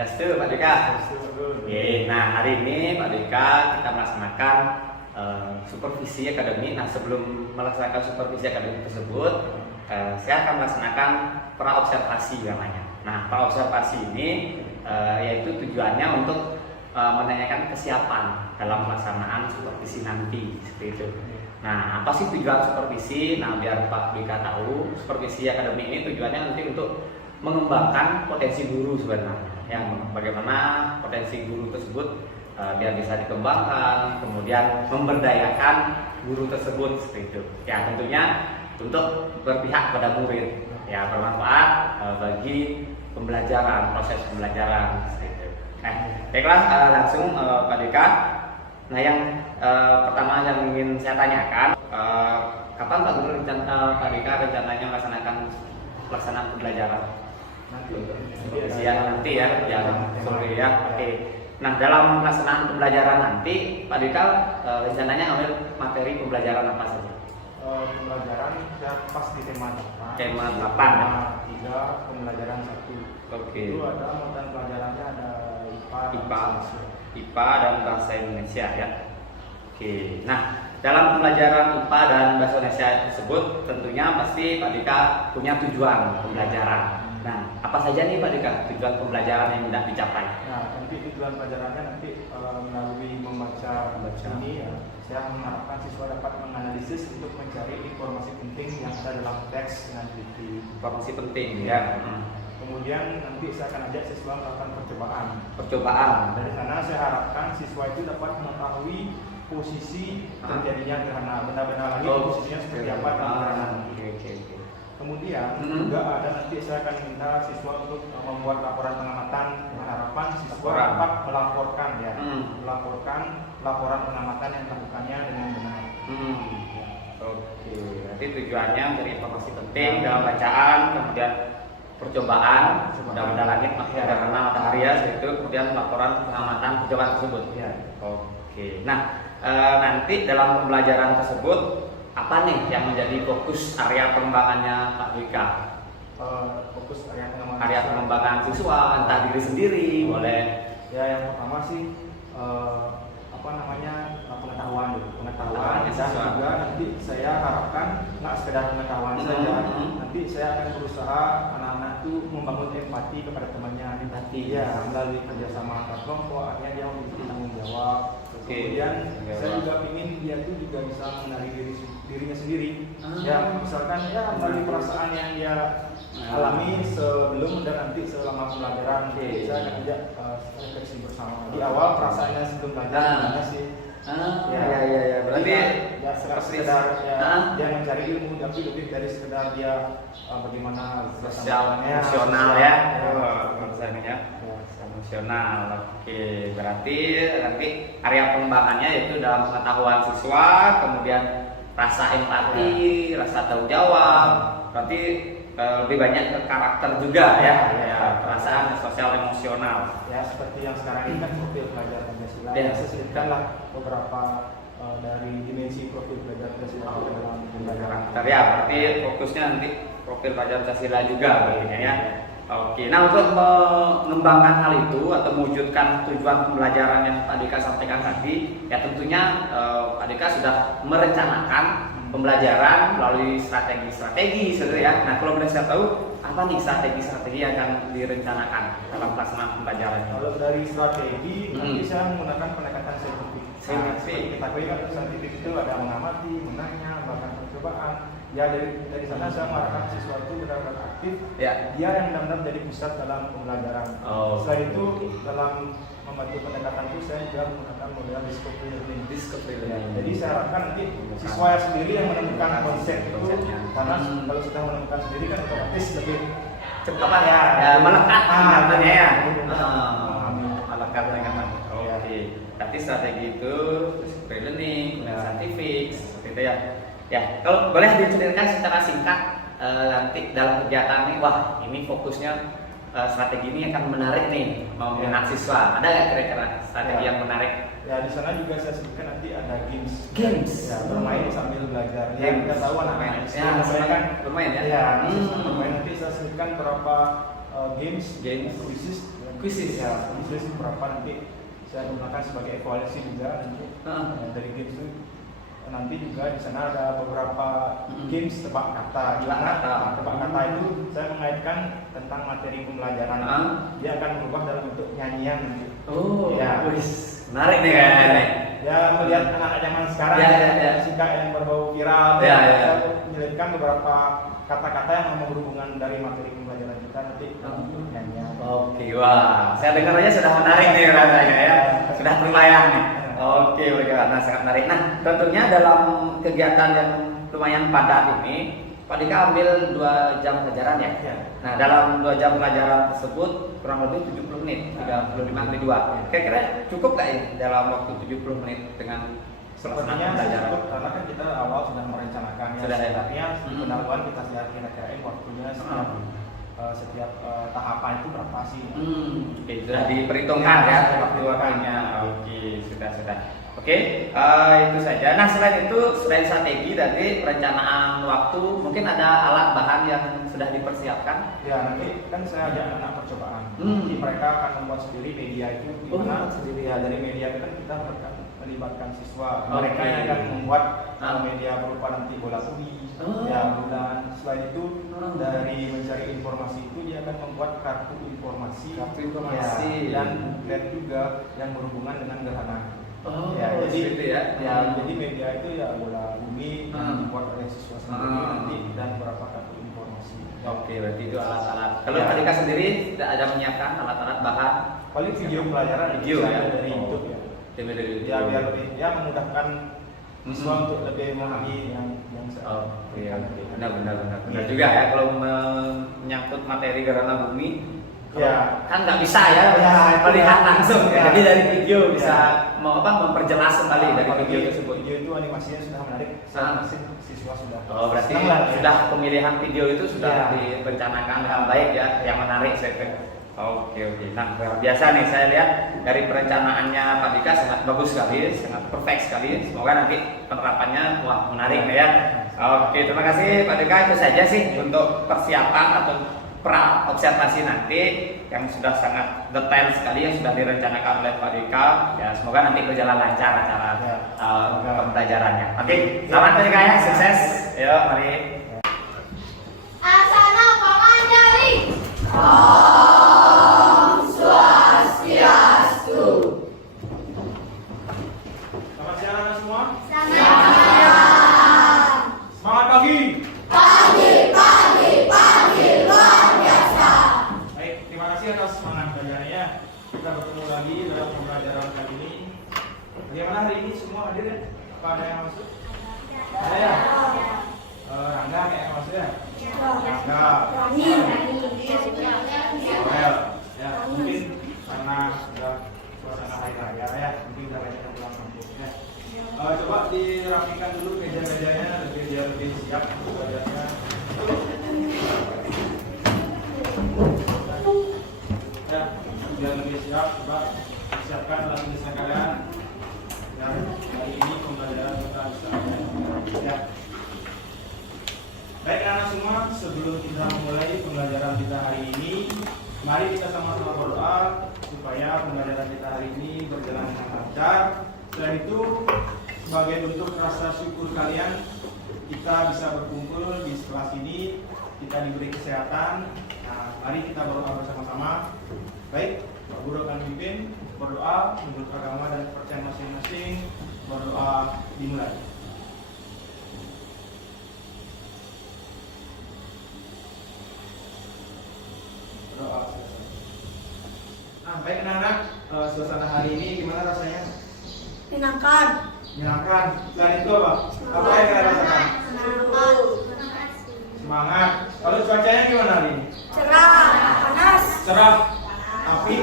Swastiastu, Pak Dika. Oke, nah hari ini Pak Dika kita melaksanakan supervisi akademi. Nah sebelum melaksanakan supervisi akademi tersebut, saya akan melaksanakan praobservasi namanya. Nah praobservasi ini yaitu tujuannya untuk menanyakan kesiapan dalam pelaksanaan supervisi nanti, seperti itu. Nah apa sih tujuan supervisi? Nah biar Pak Dika tahu, supervisi akademi ini tujuannya nanti untuk mengembangkan potensi guru sebenarnya, yang bagaimana potensi guru tersebut biar bisa dikembangkan, kemudian memberdayakan guru tersebut seperti itu. Ya tentunya untuk berpihak pada murid, ya bermanfaat bagi pembelajaran, proses pembelajaran seperti itu. Baiklah, langsung Pak Dika. Nah yang pertama yang ingin saya tanyakan, kapan Pak Guru Pak Dika rencananya melaksanakan pelaksanaan pembelajaran? Nanti ya, sore ya. Oke. Nah dalam pelaksanaan pembelajaran nanti, Pak Dika rencananya ambil materi pembelajaran apa saja? Pembelajaran ya pas di tema 8. Tema 8 ya. 3 pembelajaran 1. Oke. Itu ada mata pelajarannya ada IPA dan bahasa Indonesia ya. Oke. Nah dalam pembelajaran IPA dan bahasa Indonesia tersebut tentunya pasti Pak Dika punya tujuan pembelajaran. Nah, apa saja nih Pak Dika tujuan pembelajaran yang hendak dicapai? Nah, nanti tujuan pelajarannya nanti melalui membaca ini ya, saya mengharapkan siswa dapat menganalisis untuk mencari informasi penting yang ada dalam teks dengan teliti. Informasi penting ya. Kemudian nanti saya akan ajak siswa melakukan percobaan. Percobaan. Dari sana saya harapkan siswa itu dapat mengetahui posisi terjadinya gerhana, benda-benda langit posisinya seperti apa dalam gerhana. Kemudian juga ada nanti saya akan minta siswa untuk membuat laporan pengamatan dengan harapan siswa dapat melaporkan ya, melaporkan laporan pengamatan yang dilakukannya dengan benar. Oke, nanti tujuannya menjadi informasi penting dalam bacaan, kemudian percobaan, benda-benda langit, gerhana matahari ya, itu kemudian laporan pengamatan percobaan tersebut. Ya. Oke, nah nanti dalam pembelajaran tersebut apa nih yang menjadi fokus area pengembangannya Pak Dika? Fokus area pengembangan siswa, entah diri sendiri, boleh. Ya yang pertama sih pengetahuan dan juga nanti saya harapkan nggak sekedar pengetahuan saja, nanti saya akan berusaha anak-anak itu membangun empati kepada temannya, empati ya melalui kerjasama antar kelompok, akhirnya dia memiliki tanggung jawab. Kemudian saya juga ingin dia itu juga bisa mengenali dirinya sendiri. Ya misalkan ya melalui perasaan yang dia alami sebelum dan nanti selama pembelajaran. Saya akan ajak refleksi bersama. Di awal perasaannya sebelum belajar gimana sih? Ya. Berarti ya sekedar ya, dia mencari ilmu, tapi lebih dari sekedar dia bagaimana sosial emosional ya. Emosional. Oke, berarti nanti area pengembangannya yaitu dalam pengetahuan siswa, kemudian rasa empati, rasa tanggung jawab. Berarti lebih banyak ke karakter juga ya, perasaan sosial emosional. Ya seperti yang sekarang ini kan profil pelajar Pancasila. Ya, saya sebutkanlah beberapa dari dimensi profil pelajar Pancasila dalam pembelajaran. Ya, berarti fokusnya nanti profil pelajar Pancasila juga ya. Oke, nah untuk mengembangkan hal itu atau mewujudkan tujuan pembelajaran yang Pak Dika sampaikan tadi, ya tentunya Pak Dika sudah merencanakan pembelajaran melalui strategi-strategi, saudara ya. Nah, kalau boleh saya tahu apa nih strategi-strategi yang akan direncanakan dalam pelaksanaan pembelajaran? Kalau dari strategi, nanti saya menggunakan pendekatan saintifik. Kita ketahui kan saintifik itu ada mengamati, menanya, bahkan percobaan. Ya dari sana saya mengarahkan siswa itu benar-benar aktif. Ya. Dia yang benar-benar menjadi pusat dalam pembelajaran. Selain itu dalam membantu pendekatan itu saya juga menggunakan model discovery learning. Jadi saya harapkan nanti siswa sendiri yang menemukan konsep itu, karena kalau sudah menemukan sendiri kan otomatis lebih cepat ya melekat katanya ya. Melekat dengan Oke. Berarti strategi itu discovery learning, saintifik, seperti itu ya. Ya, kalau boleh diceritakan secara singkat nanti dalam kegiatan ini, wah ini fokusnya strategi ini akan menarik nih, mau minat siswa. Ada nggak kira-kira strategi yang menarik? Ya di sana juga saya sebutkan nanti ada games. Ya, bermain sambil belajar. Ya kita tahu anak-anak kan bermain ya. Ya, bermain nanti saya sebutkan beberapa games khusus Kuisis. Ya, kuis beberapa nanti saya gunakan sebagai evaluasi juga nanti. Dari games itu nanti juga di sana ada beberapa games tebak kata. Tebak kata itu saya mengaitkan tentang materi pembelajaran. Dia akan berubah dalam bentuk nyanyian nanti. Oh, ya. Menarik nih kayaknya. Ya, melihat anak-anak zaman sekarang musik yang berbau viral. Saya menyelipkan beberapa kata-kata yang memang berhubungan dari materi pembelajaran kita nanti nyanyian. Oke, wah, saya dengar aja sudah menarik nih rasanya ya, sudah terbayang nih. Oke, nah sangat menarik. Nah, tentunya dalam kegiatan yang lumayan padat ini, Pak Dika ambil 2 jam pelajaran ya. Nah, dalam 2 jam pelajaran tersebut kurang lebih 70 menit, 35 kali 2. Kira-kira cukup nggak ya dalam waktu 70 menit dengan sepertinya cukup karena kan kita awal sudah merencanakan ya. Sudah ya. Artinya pendahuluan kita kira-kirain waktunya setiap tahapan itu berapa sih? Oke, sudah diperhitungkan ya waktu-waktunya. Oke, sudah. Oke, itu saja. Nah, selain itu, selain strategi tadi perencanaan waktu, mungkin ada alat bahan yang sudah dipersiapkan? Ya, nanti kan saya ajak anak percobaan. Nanti mereka akan membuat sendiri media itu gimana sendiri ya. Dari media itu kan kita melibatkan siswa. Mereka yang akan membuat media berupa nanti bola voli, ya bulan. Selain itu dari mencari informasi itu dia akan membuat kartu informasi. Ya, dan buku juga yang berhubungan dengan gerhana. Jadi media itu ya bola bumi yang dibuat oleh siswa sendiri nanti dan beberapa kartu informasi. Oke, berarti itu alat-alat. Kalau Pak Dika sendiri tidak ada menyiapkan alat-alat bahan? Paling video pelajaran video ya dari YouTube ya. Ya biar lebih memudahkan siswa untuk lebih memahami yang benar juga ya kalau menyangkut materi gerhana bumi. Kan nggak bisa ya melihat langsung ya. Jadi dari video bisa memperjelas kembali dari video tersebut. Video itu animasinya sudah menarik. Siswa sudah. Berarti sudah pemilihan video itu sudah direncanakan dengan baik ya, yang menarik saya. Oke. Nah, luar biasa nih saya lihat dari perencanaannya Pak Dika sangat bagus sekali, sangat perfect sekali. Semoga nanti penerapannya menarik ya. Oke, terima kasih Pak Dika. Itu saja sih untuk persiapan atau pra observasi nanti yang sudah sangat detail sekali yang sudah direncanakan oleh Pak Dika. Ya, semoga nanti berjalan lancar acara pembelajarannya. Oke, selamat Pak Dika ya, sukses. Yuk, mari. Asana Pangandaри. Swastiastu. Selamat siang anak semua. Selamat siang. Semangat pagi. Pagi luar biasa. Baik, terima kasih atas semangat belajarnya. Kita bertemu lagi dalam pembelajaran kali ini. Bagaimana hari ini semua hadir ya? Apa ada yang masuk? Ada ya? Rangga kayak yang masuk ya? Rangga. Noel. Ya, mungkin karena sudah suasana hari raya ya, mungkin udah banyak yang pulang kampung ya. Coba dirapikan dulu meja-mejanya biar lebih siap untuk belajarnya. Ya, biar lebih siap, coba siapkan dalam tulisan kalian. Ya, hari ini pembelajaran kita bisa ya. Baik anak semua, sebelum kita memulai pembelajaran kita hari ini, mari kita sama-sama berdoa supaya pembelajaran kita hari ini berjalan dengan lancar. Setelah itu, sebagai bentuk rasa syukur kalian, kita bisa berkumpul di kelas ini, kita diberi kesehatan. Nah, mari kita berdoa bersama-sama. Baik, Pak Guru akan pimpin berdoa menurut agama dan kepercayaan masing-masing. Berdoa dimulai. Berdoa. Nah, baik anak-anak, suasana hari ini gimana rasanya? Menyenangkan. Menyenangkan. Selain itu apa? Apa yang kalian rasakan? Semangat. Kalau cuacanya gimana hari ini? Cerah, panas. Cerah, tapi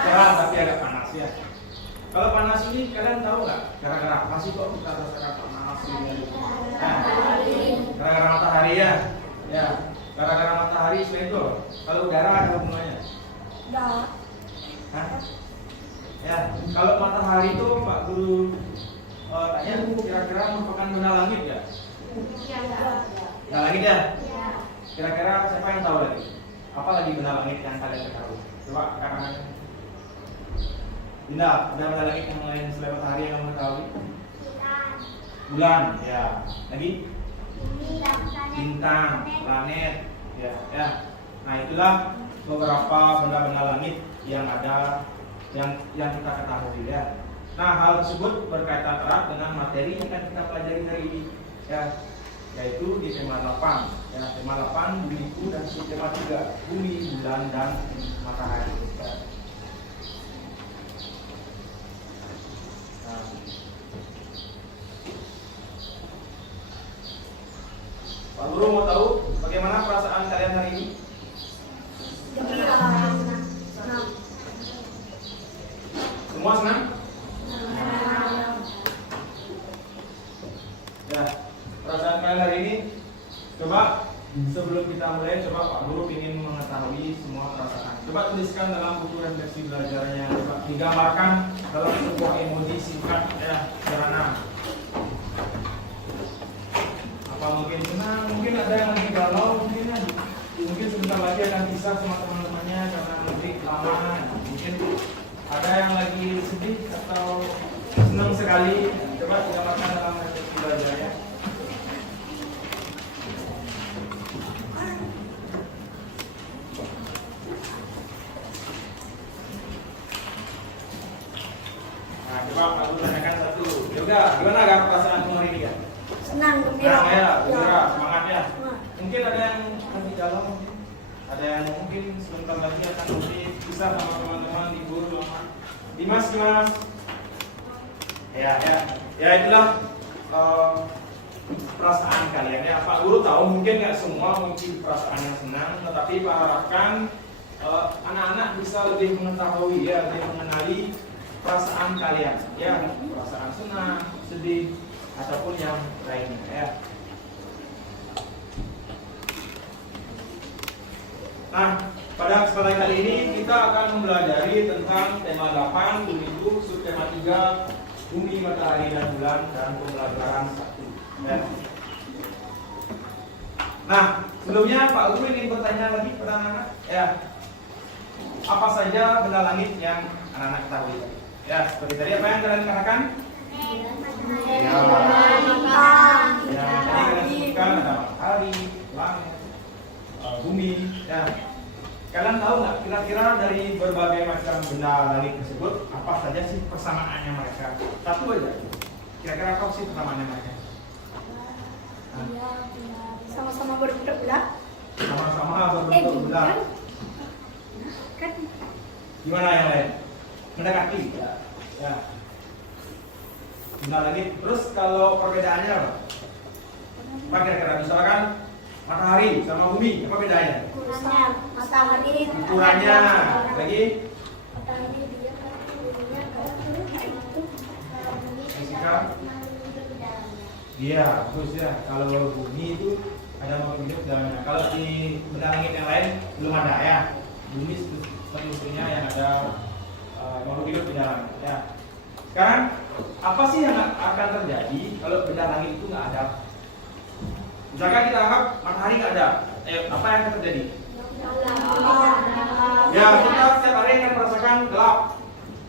cerah tapi agak panas ya. Kalau panas ini kalian tahu nggak? Gara-gara apa sih kok kita rasakan panas ini? Nah, gara-gara matahari ya. Ya, gara-gara matahari selain itu. Kalau udara ada hubungannya? Dah. Hah? Ya, kalau matahari itu Pak Guru tanya kira-kira merupakan benda langit ya? Benda langit ya? Kira-kira siapa yang tahu lagi? Apa lagi benda langit yang kalian ketahui? Coba anak-anak. Indah, ada lagi yang lain selain matahari yang kamu tahu? Bulan, ya. Lagi? Bintang, planet, ya, ya. Nah itulah beberapa benda-benda langit yang ada yang kita ketahui ya. Nah hal tersebut berkaitan erat dengan materi yang akan kita pelajari hari ini, ya, yaitu di tema 8. Ya, tema 8 bumiku dan tema 3 bumi, bulan dan matahari. Ya. Nah. Pak Guru mau tahu bagaimana perasaan kalian hari ini? Gembira. Senang. Semua senang? Ya, perasaan kalian hari ini. Coba sebelum kita mulai, coba Pak Guru ingin mengetahui semua perasaan. Coba tuliskan dalam buku refleksi belajarnya. Coba digambarkan dalam sebuah emoji singkat ya, sederhana. Apa mungkin senang, mungkin ada yang lagi galau, mungkin sebentar lagi akan pisah sama teman-temannya karena mudik lama. Mungkin ada yang lagi sedih atau senang sekali. Coba digambarkan dalam refleksi belajarnya. Nah, coba aku tanyakan satu. Yoga, gimana kan perasaan hari ini kan? Senang, gembira. Senang ya, gembira, semangat ya. Semangat. Mungkin ada yang lagi galau, ada yang mungkin sebentar lagi akan mudik, bisa sama teman-teman libur lama. Dimas gimana? Ya, itulah perasaan kalian ya. Pak Guru tahu mungkin nggak semua mungkin perasaan yang senang, tetapi Pak harapkan anak-anak bisa lebih mengetahui ya, lebih mengenali perasaan kalian ya, perasaan senang, sedih ataupun yang lainnya ya. Nah, pada kesempatan kali ini kita akan mempelajari tentang tema 8 bumiku, subtema 3 bumi, matahari dan bulan, dan pembelajaran 1 ya. Nah, sebelumnya Pak Guru ingin bertanya lagi pada anak-anak ya. Apa saja benda langit yang anak-anak ketahui? Ya, seperti tadi apa yang kalian katakan? Ya, tadi kalian sebutkan ada matahari, langit, bumi. Ya, kalian tahu nggak kira-kira dari berbagai macam benda langit tersebut apa saja sih persamaannya mereka? Satu aja. Kira-kira apa sih persamaannya mereka? Sama-sama berbentuk bulat. Sama-sama berbentuk bulat. Kan Gimana yang lain? Mendekati. Ya. Benda langit. Terus kalau perbedaannya apa? Apa kira-kira? Misalkan matahari sama bumi, apa bedanya? kurusnya matahari. Ukurannya. Lagi? Matahari dia kan buminya itu. Fisika? Iya, terus ya. Kalau bumi itu ada makhluk hidup dalamnya. Kalau di benda langit yang lain belum ada ya. Bumi seluruhnya yang ada makhluk hidup di dalamnya. Ya. Sekarang apa sih yang akan terjadi kalau benda langit itu nggak ada? Misalkan kita anggap matahari nggak ada, apa yang akan terjadi? Ya, kita setiap hari akan merasakan gelap.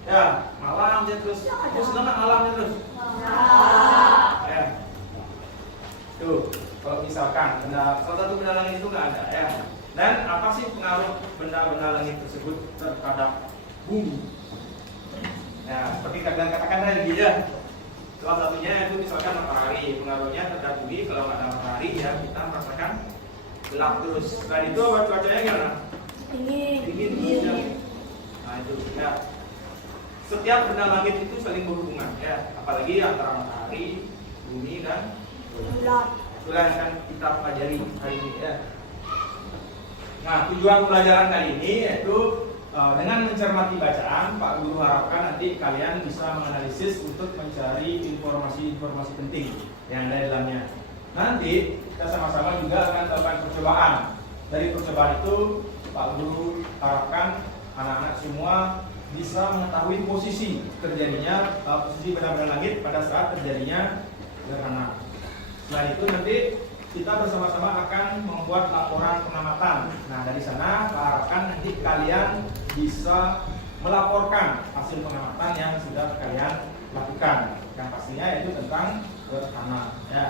Ya, malam ya terus dengan malamnya terus. Ya. Tuh, kalau misalkan salah satu benda langit itu nggak ada, ya. Dan apa sih pengaruh benda-benda langit tersebut terhadap bumi? Ya, seperti kalian katakan tadi ya. Salah satunya itu misalkan matahari, pengaruhnya terhadap bumi. Kalau nggak ada matahari ya kita merasakan gelap terus. Selain itu cuacanya gimana? Dingin terus ya. Nah itu ya. Setiap benda langit itu saling berhubungan ya, apalagi antara matahari, bumi dan bulan. Itulah yang akan kita pelajari hari ini ya. Nah tujuan pelajaran kali ini yaitu dengan mencermati bacaan, Pak Guru harapkan nanti kalian bisa menganalisis untuk mencari informasi-informasi penting yang ada di dalamnya. Nanti kita sama-sama juga akan melakukan percobaan. Dari percobaan itu, Pak Guru harapkan anak-anak semua bisa mengetahui posisi terjadinya posisi benda-benda langit pada saat terjadinya gerhana. Selain itu nanti kita bersama-sama akan membuat laporan pengamatan. Nah dari sana saya harapkan nanti kalian bisa melaporkan hasil pengamatan yang sudah kalian lakukan. Yang pastinya itu tentang gerhana. Ya.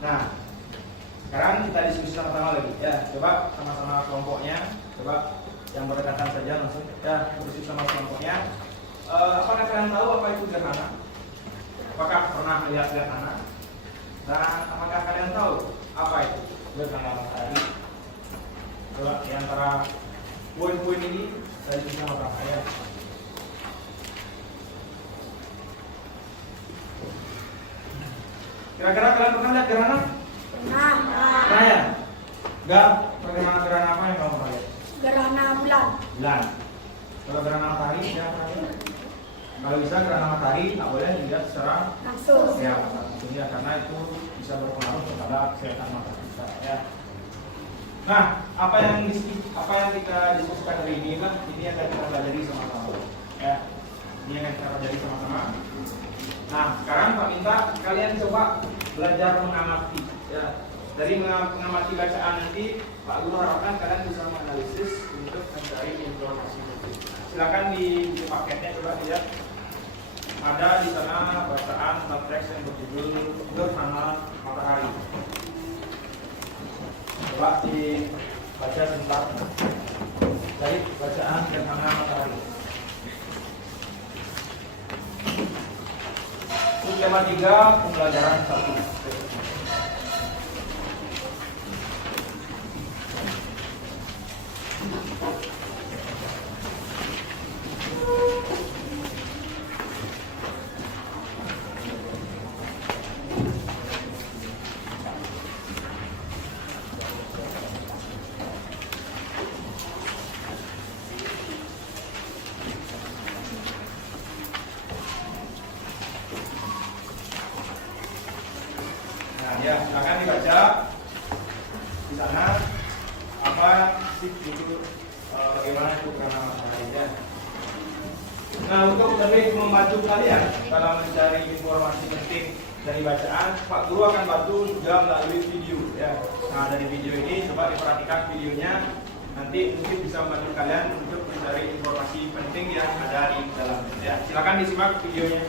Nah, sekarang kita diskusi sama-sama lagi. Ya, coba sama-sama kelompoknya. Coba yang berdekatan saja langsung. Ya, diskusi sama kelompoknya. Apakah kalian tahu apa itu gerhana? Apakah pernah melihat gerhana? Dan apakah kalian tahu apa itu gerhana matahari? Coba di antara poin-poin ini saya diskusi sama-sama ya. Kira-kira kalian pernah lihat gerhana? Pernah. Pernah ya? Enggak? Bagaimana gerhana apa yang kamu pernah lihat? Gerhana bulan. Bulan. Kalau gerhana matahari, ya pernah lihat? Kalau bisa gerhana matahari nggak boleh dilihat secara Langsung. ya langsung ya, karena itu bisa berpengaruh kepada kesehatan mata kita ya. Nah, apa yang kita diskusikan hari ini lah, ini yang akan kita pelajari sama-sama ya. Ini yang akan kita pelajari sama-sama. Nah, sekarang Pak minta kalian coba belajar mengamati ya. Dari mengamati bacaan nanti, Pak Guru harapkan kalian bisa menganalisis untuk mencari informasi. Silakan di paketnya coba lihat. Ada di sana bacaan teks yang berjudul Gerhana Matahari. Coba dibaca sebentar. Dari bacaan Gerhana Matahari. Untuk tema 3 pembelajaran 1. Ya, silakan dibaca di sana apa sih itu bagaimana itu gerhana mataharinya. Nah, untuk lebih membantu kalian dalam mencari informasi penting dari bacaan, Pak Guru akan bantu juga melalui video ya. Nah, dari video ini coba diperhatikan videonya, nanti mungkin bisa membantu kalian untuk mencari informasi penting yang ada di dalam ya. Silakan disimak videonya.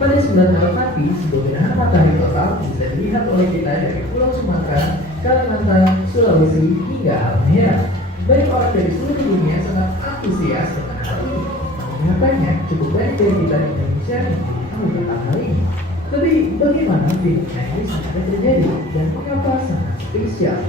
Pada 9 Maret pagi, sebuah gerhana matahari total bisa dilihat oleh kita dari Pulau Sumatera, Kalimantan, Sulawesi, hingga Halmahera. Banyak orang dari seluruh dunia sangat antusias dengan hal ini. Namun nyatanya, cukup banyak dari kita di Indonesia yang tidak tahu tentang hal ini. Tapi bagaimana fenomena ini sebenarnya terjadi dan mengapa sangat spesial?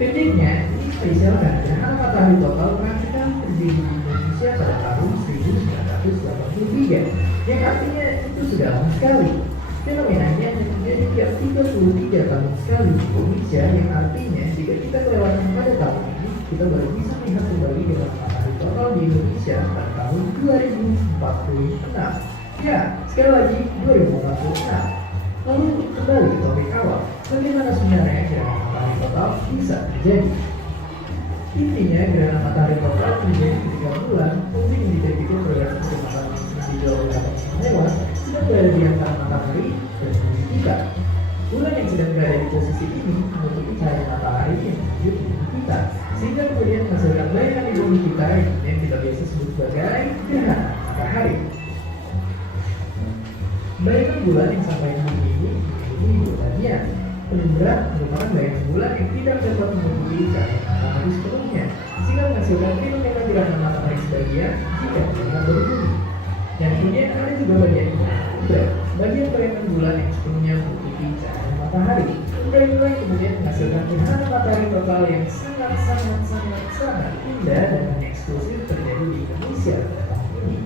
Pendeknya, ini spesial karena gerhana matahari total pernah terjadi di Indonesia pada tahun 1983. Yang artinya itu sudah lama sekali. Fenomena ini hanya terjadi tiap 33 tahun sekali di Indonesia, yang artinya jika kita kelewatan pada tahun ini, kita baru bisa melihat kembali gerhana matahari total di Indonesia pada tahun 2046. Ya, sekali lagi 2046. Lalu kembali ke topik awal, bagaimana sebenarnya gerhana matahari total bisa terjadi? Intinya gerhana matahari total terjadi ketika bulan, bumi yang dideteksi berdasarkan kecepatan di jauh lewat sedang berada di antara matahari dan bumi kita. Bulan yang sedang berada di posisi ini menutupi cahaya matahari yang menuju ke bumi kita, sehingga kemudian menghasilkan bayangan di bumi kita yang kita biasa sebut sebagai gerhana matahari. Bayangan bulan yang sampai di bumi ini memiliki dua bagian. Penumbra merupakan bayangan bulan yang tidak dapat menutupi cahaya matahari sepenuhnya, sehingga menghasilkan fenomena gerhana matahari sebagian jika bulan berbumi. Dan kemudian ada juga bagian umbra, bagian bayangan bulan yang sepenuhnya menutupi cahaya matahari. Umbra inilah yang kemudian menghasilkan gerhana matahari total yang sangat indah dan eksklusif terjadi di Indonesia pada tahun ini.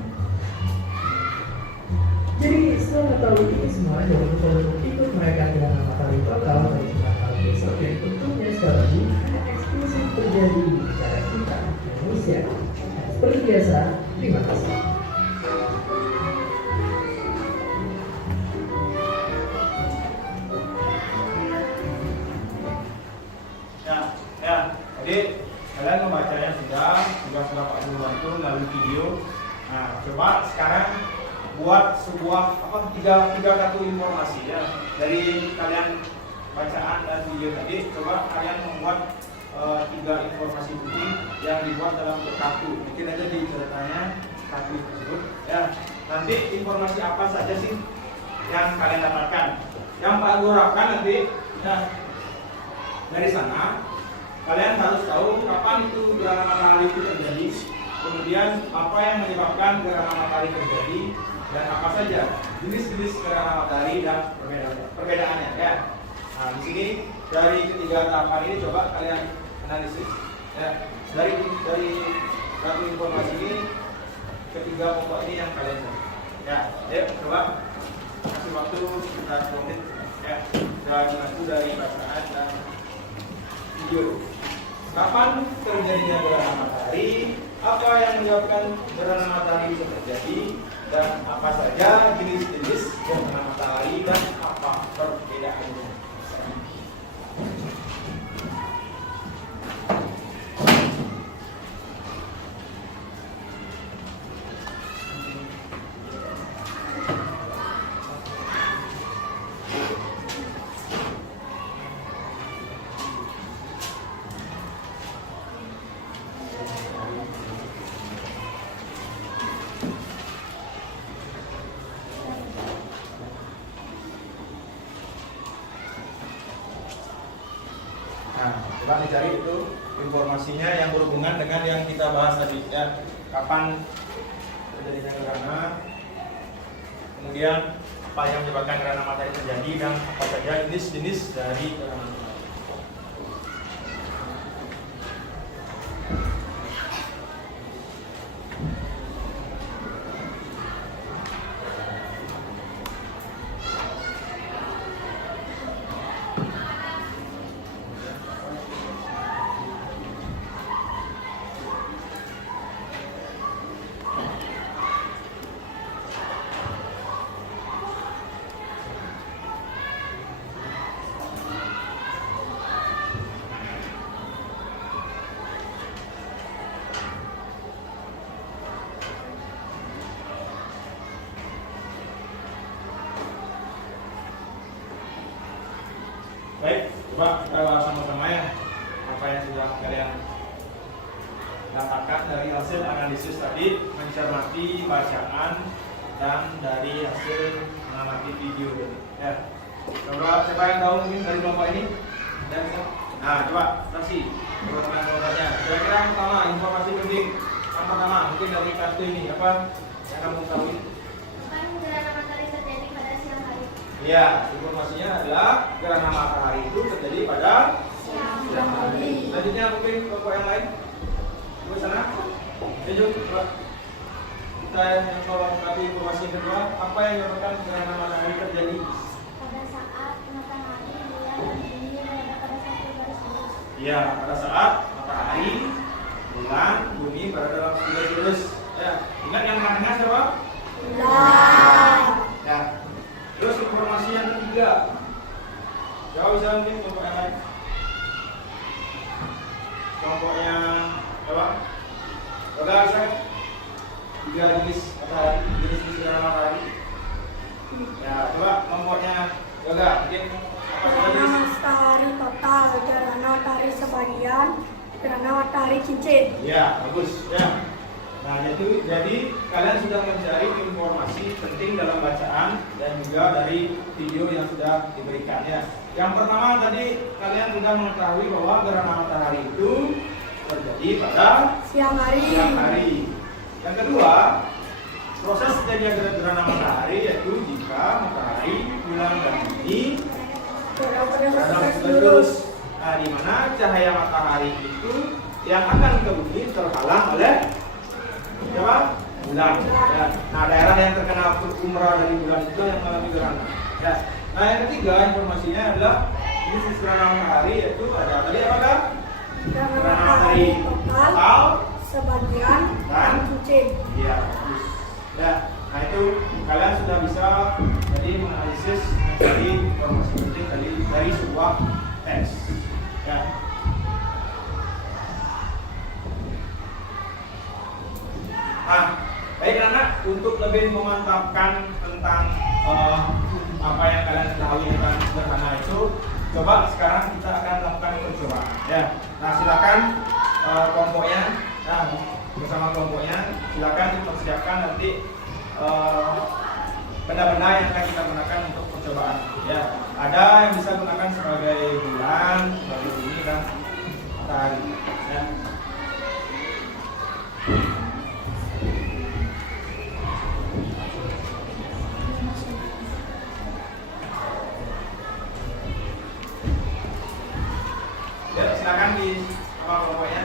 Jadi setelah mengetahui ini semua, jangan lupa untuk ikut merayakan gerhana matahari total pada Jumat malam besok, yang tentunya sekali lagi hanya eksklusif terjadi di negara kita, Indonesia. Seperti biasa, terima kasih. Ya, jadi kalian membacanya sudah melalui video. Nah, coba sekarang buat sebuah tiga kartu informasi ya dari kalian bacaan dan video tadi. Coba kalian membuat 3 informasi penting yang dibuat dalam kartu. Mungkin aja di ceritanya kartu tersebut ya. Nanti informasi apa saja sih yang kalian dapatkan? Yang Pak Guru harapkan nanti ya, dari sana kalian harus tahu kapan itu gerhana matahari itu terjadi, kemudian apa yang menyebabkan gerhana matahari terjadi, dan apa saja jenis-jenis gerhana matahari dan perbedaannya ya. Nah, di sini dari ketiga tahapan ini coba kalian analisis ya. Dari satu informasi ini, ketiga pokok ini yang kalian cari ya. Ayo coba kasih waktu sekitar 2 menit ya. Dan aku dari bacaan dan video. Kapan terjadinya gerhana matahari? Apa yang menyebabkan gerhana matahari bisa terjadi? Dan apa saja jenis-jenis gerhana matahari dan apa perbedaannya? Nah, coba dicari itu informasinya yang berhubungan dengan yang kita bahas tadi ya. Kapan terjadinya gerhana, kemudian apa yang menyebabkan gerhana matahari terjadi, dan apa saja jenis-jenis dari gerhana matahari. Baik, coba kita bahas sama-sama ya apa yang sudah kalian dapatkan dari hasil analisis tadi, mencermati bacaan dan dari hasil mengamati video ya. Coba siapa yang tahu mungkin dari kelompok ini? Nah, coba kasih kelompoknya. Kira-kira yang pertama, informasi penting yang pertama mungkin dari kartu ini apa yang kamu tahu? Gerhana matahari terjadi pada siang hari. Ya, informasinya adalah gerhana matahari itu terjadi pada siang hari. Selanjutnya mungkin kelompok yang lain. Coba sana. Ayo coba. Kita yang tolong kasih informasi kedua, apa yang menyebabkan gerhana matahari terjadi? Pada saat matahari, bulan, dan bumi berada pada satu garis lurus. Ya, pada saat matahari, bulan, bumi berada dalam garis lurus. Ya, ingat yang tengah siapa? Bulan. Ya. Terus informasi yang ketiga. Jauh bisa mungkin kelompok yang lain. Kelompoknya apa? Enggak bisa. 3 jenis matahari, jenis gerhana matahari. Ya, coba kelompoknya enggak mungkin apa saja Gerhana jenis? matahari total, gerhana matahari sebagian, gerhana matahari cincin. Ya, bagus. Ya. Nah, itu jadi kalian sudah mencari informasi penting dalam bacaan dan juga dari video yang sudah diberikan ya. Yang pertama tadi kalian sudah mengetahui bahwa gerhana matahari itu terjadi pada Siang hari. siang hari. Yang kedua, proses terjadinya gerhana matahari yaitu jika matahari, bulan, dan bumi Berada pada satu dalam garis garis lurus. lurus. Nah, di mana cahaya matahari itu yang akan ke bumi terhalang oleh siapa? Bulan. Ya. Nah, daerah yang terkena umrah dari bulan itu yang mengalami gerhana. Ya. Nah, yang ketiga informasinya adalah jenis gerhana matahari yaitu ada tadi apakah? Gerhana Gerhana matahari matahari total, total. sebagian, dan cincin. Iya, bagus. Ya, nah itu kalian sudah bisa tadi menganalisis dari informasi penting dari sebuah teks. Ya. Nah, baik anak, untuk lebih memantapkan tentang apa yang kalian ketahui tentang gerhana itu, coba sekarang kita akan lakukan percobaan. Ya, nah silakan kelompoknya, nah bersama kelompoknya, silakan dipersiapkan nanti benda-benda yang akan kita gunakan untuk percobaan. Ya, ada yang bisa gunakan sebagai bulan, sebagai bumi dan matahari. Ya. Ya, silakan di apa kelompoknya.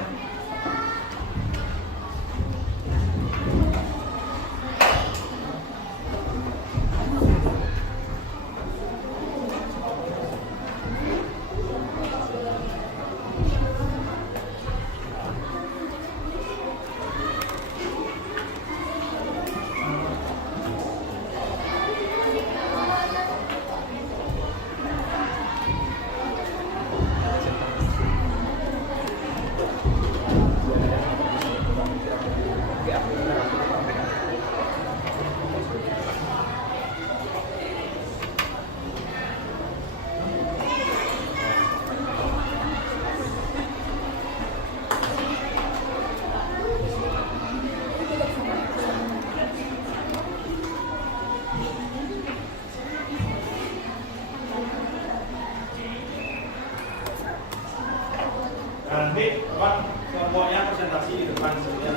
Nanti Bapak kelompoknya presentasi di depan sekalian.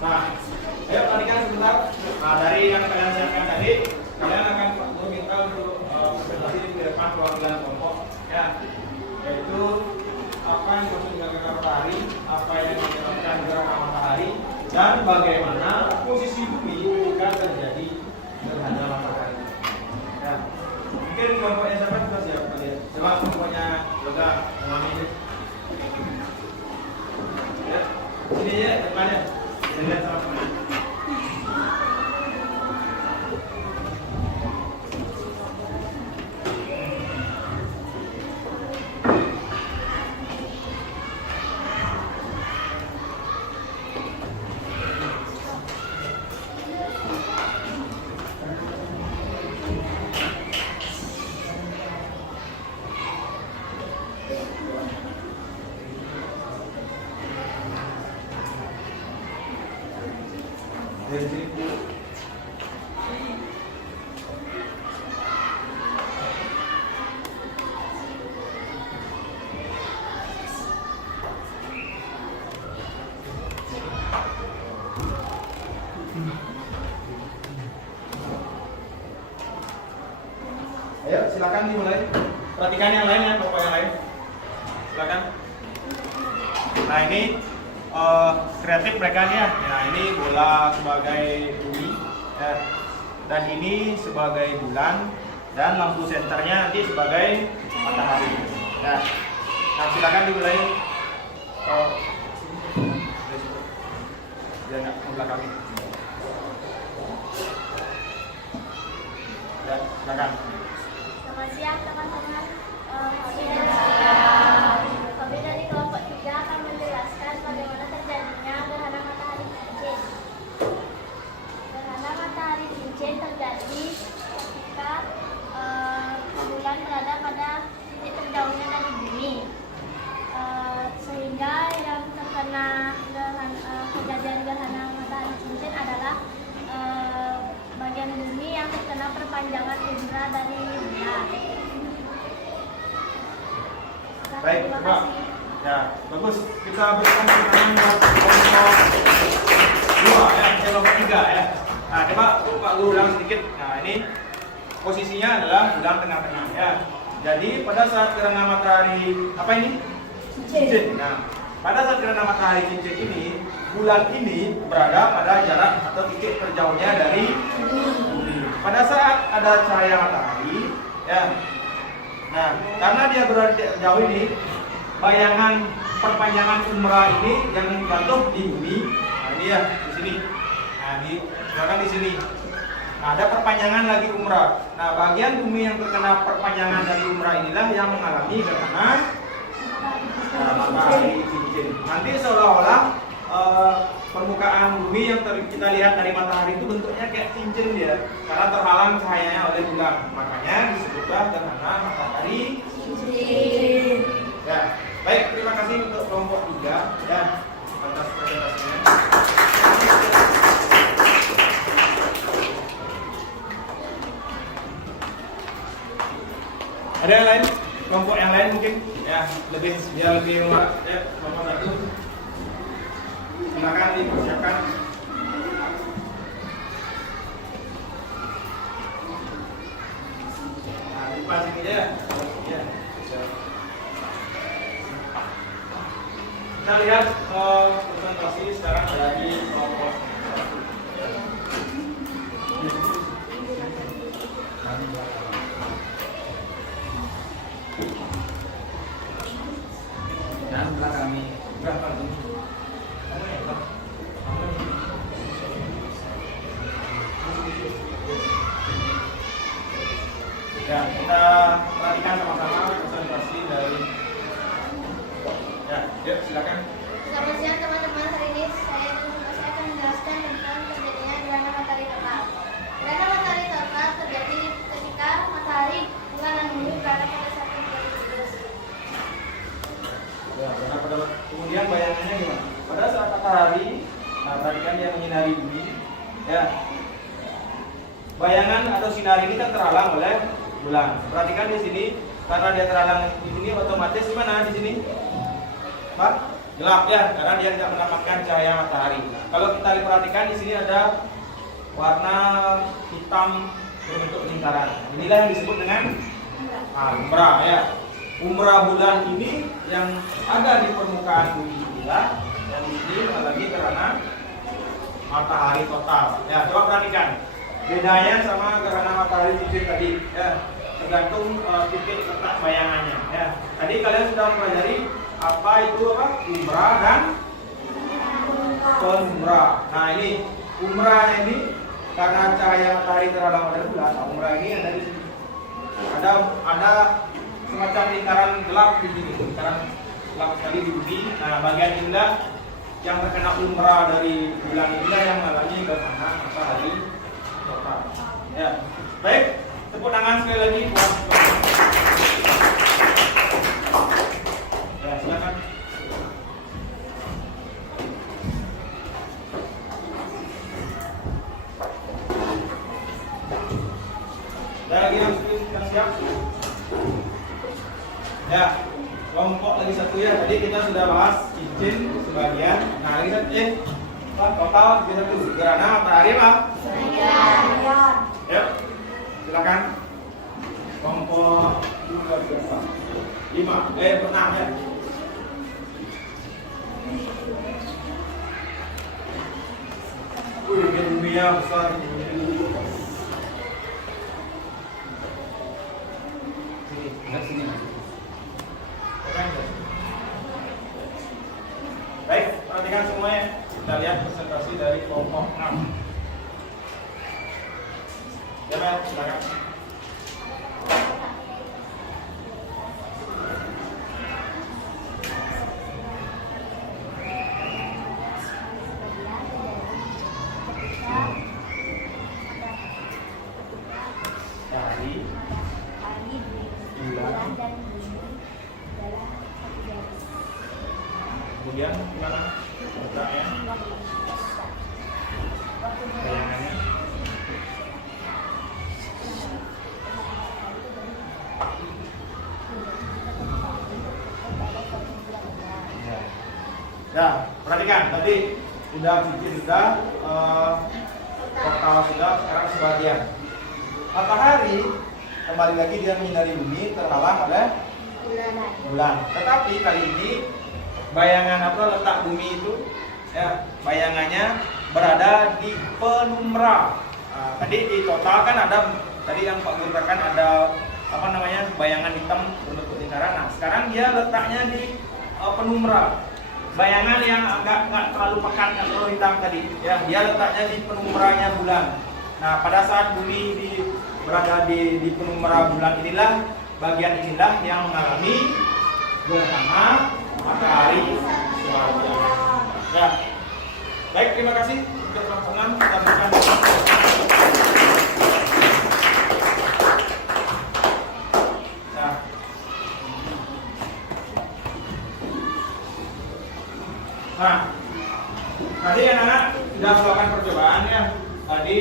Nah, ayo perhatikan sebentar. Nah, dari yang kalian siapkan tadi, kalian akan meminta untuk presentasi di depan perwakilan kelompok, ya, yaitu apa yang dimaksud dengan gerhana matahari, apa yang menyebabkan gerhana matahari, dan bagaimana posisi bumi jika terjadi gerhana matahari. Ya, mungkin kelompoknya siapa sudah siap kalian? Coba kelompoknya Yoga, Mami. Ya, sini ya depannya. Lihat sama-sama. Ayo silakan dimulai. Perhatikan yang lain ya, kelompok yang lain. Silakan. Nah ini kreatif mereka nih ya. Nah ini bola sebagai bumi, ya. Dan ini sebagai bulan, dan lampu senternya nanti sebagai matahari. Ya. Nah silakan dimulai. Jangan belakang. Ya, silakan. Selamat siang teman-teman. Kami dari kelompok 3 akan menjelaskan bagaimana terjadinya gerhana matahari cincin. Gerhana matahari cincin terjadi ketika bulan berada pada titik terjauhnya dari bumi, sehingga yang terkena kejadian gerhana matahari cincin adalah bagian bumi yang terkena perpanjangan indera dari bulan. Baik, Terima coba. kasih. Ya, bagus. Kita berikan tepuk tangan buat kelompok 2 ya, kelompok 3 ya. Nah, coba Pak Guru ulang sedikit. Nah, ini posisinya adalah bulan tengah-tengah ya. Jadi pada saat gerhana matahari apa ini? Cincin. Nah, pada saat gerhana matahari cincin ini, bulan ini berada pada jarak atau titik terjauhnya dari bumi. Pada saat ada cahaya matahari, ya, Nah, karena dia berada jauh ini, bayangan perpanjangan umrah ini yang jatuh di bumi. Nah, ini ya di sini. Nah, misalkan di sini. Nah, ada perpanjangan lagi umrah. Nah, bagian bumi yang terkena perpanjangan dari umrah inilah yang mengalami gerhana matahari cincin. Nanti seolah-olah permukaan bumi yang kita lihat dari matahari itu bentuknya kayak cincin dia, karena terhalang cahayanya oleh bulan. Makanya disebutlah gerhana matahari cincin. Ya, baik, terima kasih untuk kelompok 3 ya atas presentasinya. Ada yang lain? Kelompok yang lain mungkin ya lebih ya kelompok 1. Silakan dipersiapkan. Nah, lupa sini ya. Ya. Kita lihat presentasi sekarang dari kelompok 1. Dan belakang Berapa ini? Ya, kita perhatikan sama-sama presentasi dari. Ya, yuk silakan. Selamat siang teman-teman, hari ini saya akan menjelaskan tentang terjadinya gerhana matahari total. Gerhana matahari total terjadi ketika matahari, bulan dan bumi berada pada satu garis lurus. Ya, kemudian bayangannya gimana? Pada saat matahari, nah perhatikan dia menyinari bumi. Ya, bayangan atau sinar ini kan terhalang oleh bulan. Perhatikan di sini, karena dia terhalang di sini, otomatis gimana di sini? Pak, gelap ya, karena dia tidak mendapatkan cahaya matahari. Kalau kita perhatikan di sini ada warna hitam berbentuk lingkaran. Inilah yang disebut dengan umrah ya. Umrah bulan ini yang ada di permukaan bumi inilah yang di sini mengalami gerhana matahari total. Ya, coba perhatikan. Bedanya sama gerhana matahari cincin tadi ya, tergantung titik letak bayangannya ya. Tadi kalian sudah mempelajari apa itu umrah dan penumrah. Nah, ini umrahnya ini karena cahaya matahari terhalang oleh bulan. Nah, umrah ini ada di sini. Ada semacam lingkaran gelap di sini, lingkaran gelap sekali di bumi. Nah, bagian inilah yang terkena umrah dari bulan inilah yang mengalami gerhana matahari total. Ya, baik, tepuk tangan sekali lagi buat. Ya, silakan. Ada lagi yang siap? Ya, kelompok lagi satu ya. Tadi kita sudah bahas cincin sebagian. Nah, lagi satu total lagi satu. Gerhana matahari apa? Ya, silakan. Kelompok 5. Pernah ya. Wih, ini dunia besar. sini. Baik, perhatikan semuanya. Kita lihat presentasi dari kelompok 6. Ya, Mel, silakan. Kemudian gimana letaknya? Bayangannya. Ya, perhatikan tadi sudah cincin sudah total sudah, sekarang sebagian. Matahari kembali lagi dia menyinari bumi terhalang oleh bulan. Tetapi kali ini bayangan letak bumi itu ya, bayangannya berada di penumbra. Tadi di total kan ada tadi yang Pak Guru katakan ada apa namanya bayangan hitam berbentuk lingkaran. Nah sekarang dia letaknya di penumbra, bayangan yang agak nggak terlalu pekat, nggak terlalu hitam tadi. Ya, dia letaknya di penumbranya bulan. Nah pada saat bumi berada di penumbra bulan inilah, bagian inilah yang mengalami gerhana matahari sebagian. Ya, baik, terima kasih untuk teman-teman. Kita berikan. Nah, tadi anak-anak sudah melakukan percobaan ya. Tadi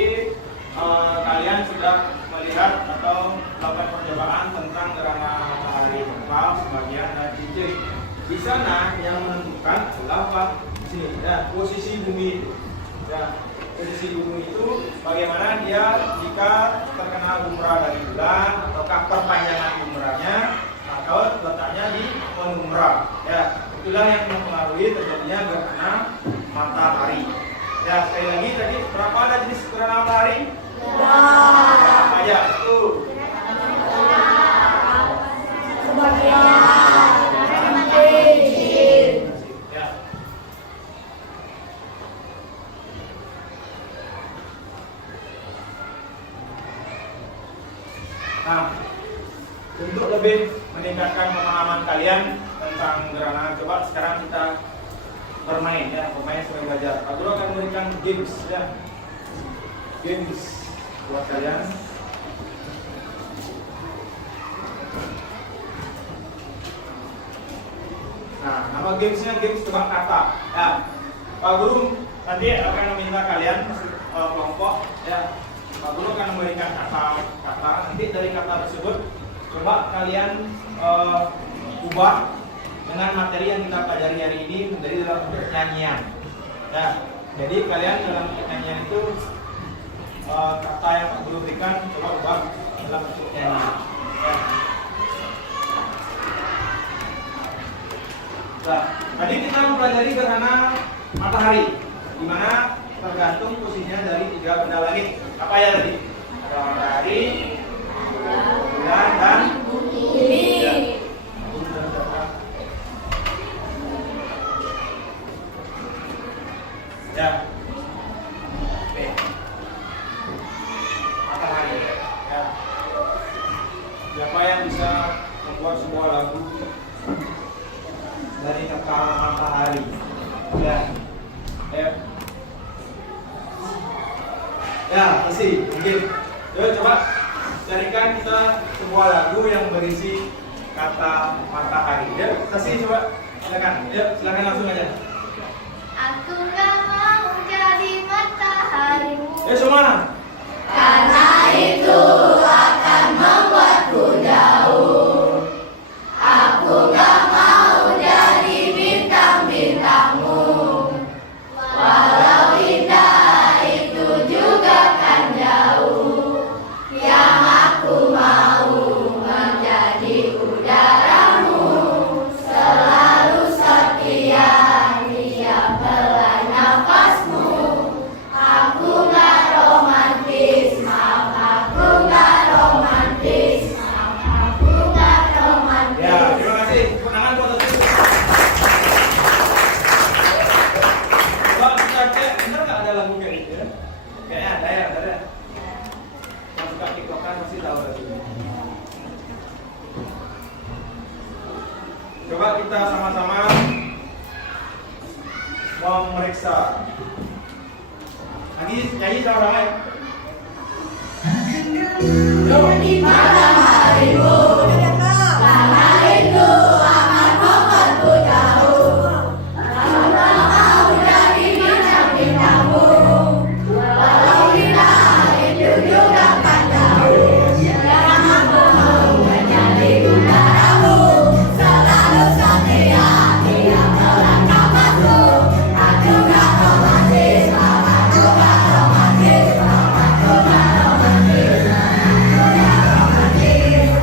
kalian sudah melihat atau melakukan percobaan tentang gerhana matahari total, sebagian dan cincin. Di sana yang menentukan adalah apa? Di sini, ya, posisi bumi itu. Ya, posisi bumi itu bagaimana dia jika terkena umbra dari bulan ataukah perpanjangan umbranya atau letaknya di penumbra. Ya, itulah yang mempengaruhi terjadinya gerhana matahari. Ya, sekali lagi tadi berapa ada jenis gerhana matahari? Berapa aja? Tuh. Ya. Nah, untuk lebih meningkatkan pemahaman kalian tentang gerhana, coba sekarang kita bermain ya, bermain sambil belajar. Pak Guru akan memberikan games ya, games buat kalian. Nah, nama gamesnya games tebak kata. Ya, Pak Guru nanti akan meminta kalian kelompok ya. Pak Guru akan memberikan kata-kata. Nanti dari kata tersebut coba kalian ubah dengan materi yang kita pelajari hari ini menjadi dalam bentuk nyanyian. Ya, jadi kalian dalam nyanyian itu kata yang Pak Guru berikan coba ubah dalam bentuk nyanyian. Ya. Nah, tadi kita mempelajari gerhana matahari, di mana tergantung posisinya dari 3 benda langit. Apa ya tadi? Ada matahari, bulan, dan bumi. Ya. Ya. Oke. Matahari. Ya. Siapa yang bisa membuat sebuah lagu dari kata matahari? Ya. Ya. Ya, masih mungkin. Yuk coba carikan kita sebuah lagu yang berisi kata matahari. Ya, kasih coba. Silakan. Yuk, silakan langsung aja. Aku gak mau jadi mataharimu. Ya semua. Karena itu akan membuatku jauh. Aku gak mau jadi bintang-bintangmu. Walau indah itu juga kan jauh. Yang aku mau menjadi udaramu, selalu setia tiap helai nafasmu. Aku gak romantis, maaf aku gak romantis, maaf aku gak romantis. Ya, terima kasih. Kemenangan buat itu. Coba kita cek, bener nggak ada lagu kayak gitu ya? Kayaknya ada ya, ada. Yang suka tiktokan pasti tahu lagunya. Coba kita sama-sama memeriksa. Lagi nyanyi sama orang lain. Di malam harimu, karena itu akan membuatku jauh. Aku tak mau jadi bintang-bintangmu, walau indah itu juga kan jauh. Yang aku mau menjadi udaramu, selalu setia tiap helai nafasmu. Aku gak romantis, aku gak romantis, aku gak romantis, aku gak romantis.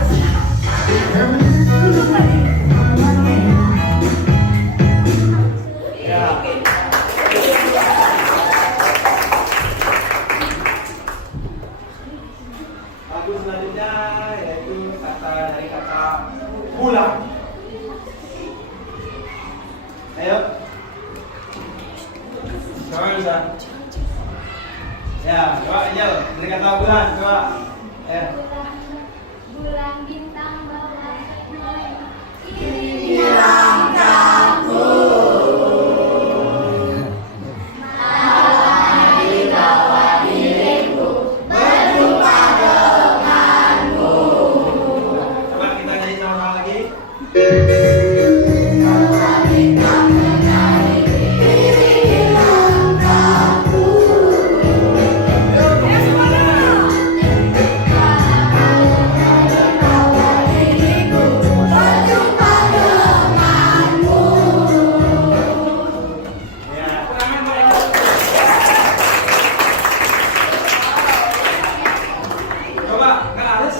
sudah. Ya, coba Angel, beri kata bulan, coba. Ya. Bulan bintang bawah Hilang kaku. Malam di bawah diriku berjumpa denganmu. Coba kita nyanyi sama-sama lagi. Ya, tangan Mbak. Coba nggak harus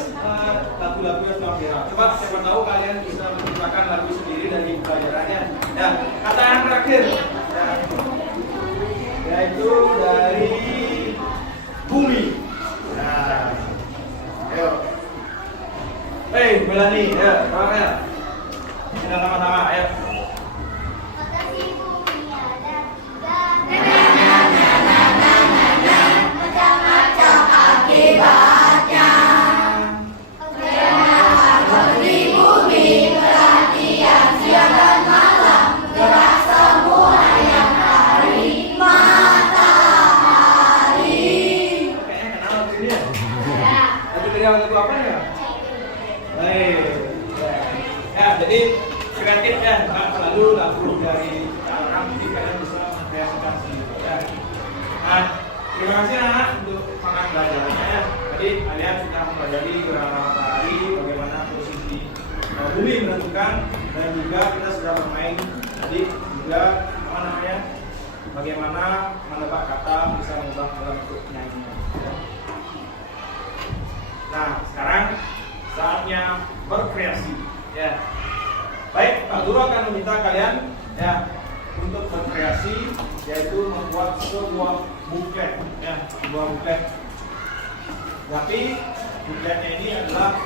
lagu-lagu yang sedang viral. Coba siapa tahu kalian bisa menciptakan lagu sendiri dari pelajarannya. Ya, kata yang terakhir. Ya. Yaitu dari bumi. Nah, ayo. Melani, ya, tolong ya. Kita sama-sama, ayo. Makasih bumi ada tiga. Macam-macam akibatnya. Di bumi perhatian siang dan malam. Gerak semua yang hari matahari. Kayaknya kenal lagu ini ya. Lagu dari lagu apa ya? Baik. Ya, jadi kreatif ya, nggak selalu lagu dari orang, jadi kalian bisa mengkreasikan sendiri. Ya. Nah, terima kasih anak untuk semangat belajarnya. Tadi kalian sudah mempelajari gerhana matahari, bagaimana posisi bumi menentukan, dan juga kita sudah bermain tadi juga apa namanya, bagaimana menebak kata bisa mengubah dalam bentuk nyanyian. Ya. Nah, sekarang saatnya berkreasi. Ya. Baik, Pak Guru akan meminta kalian ya untuk berkreasi, yaitu membuat sebuah buket, ya, sebuah buket. Tapi buketnya ini adalah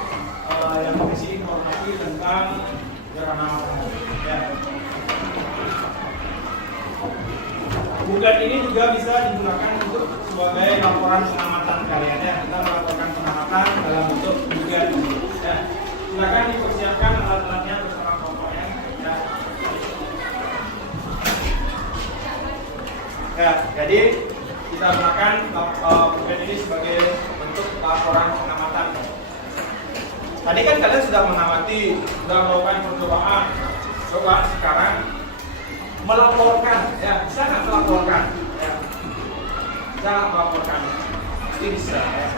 yang berisi informasi tentang gerhana matahari. Ya. Buket ini juga bisa digunakan untuk sebagai laporan pengamatan kalian ya. Kita melakukan pengamatan dalam bentuk buket. Ya. Silakan dipersiapkan alat-alatnya bersama kelompoknya. Ya. Ya, jadi kita gunakan buket ini sebagai bentuk laporan pengamatan. Tadi kan kalian sudah mengamati, sudah melakukan percobaan. Coba sekarang melaporkan, ya, bisa nggak melaporkan? Ya. Bisa nggak melaporkan? Pasti bisa. Ya.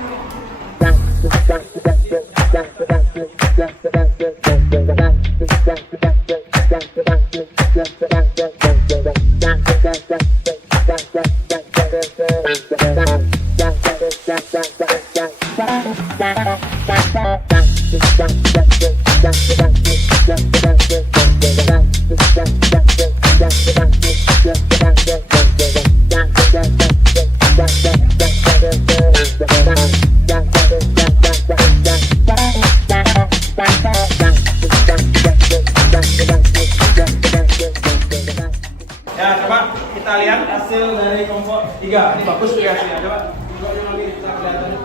Ya, coba kita lihat hasil dari kelompok 3. Ini bagus kreasinya. Coba lagi kita kelihatan.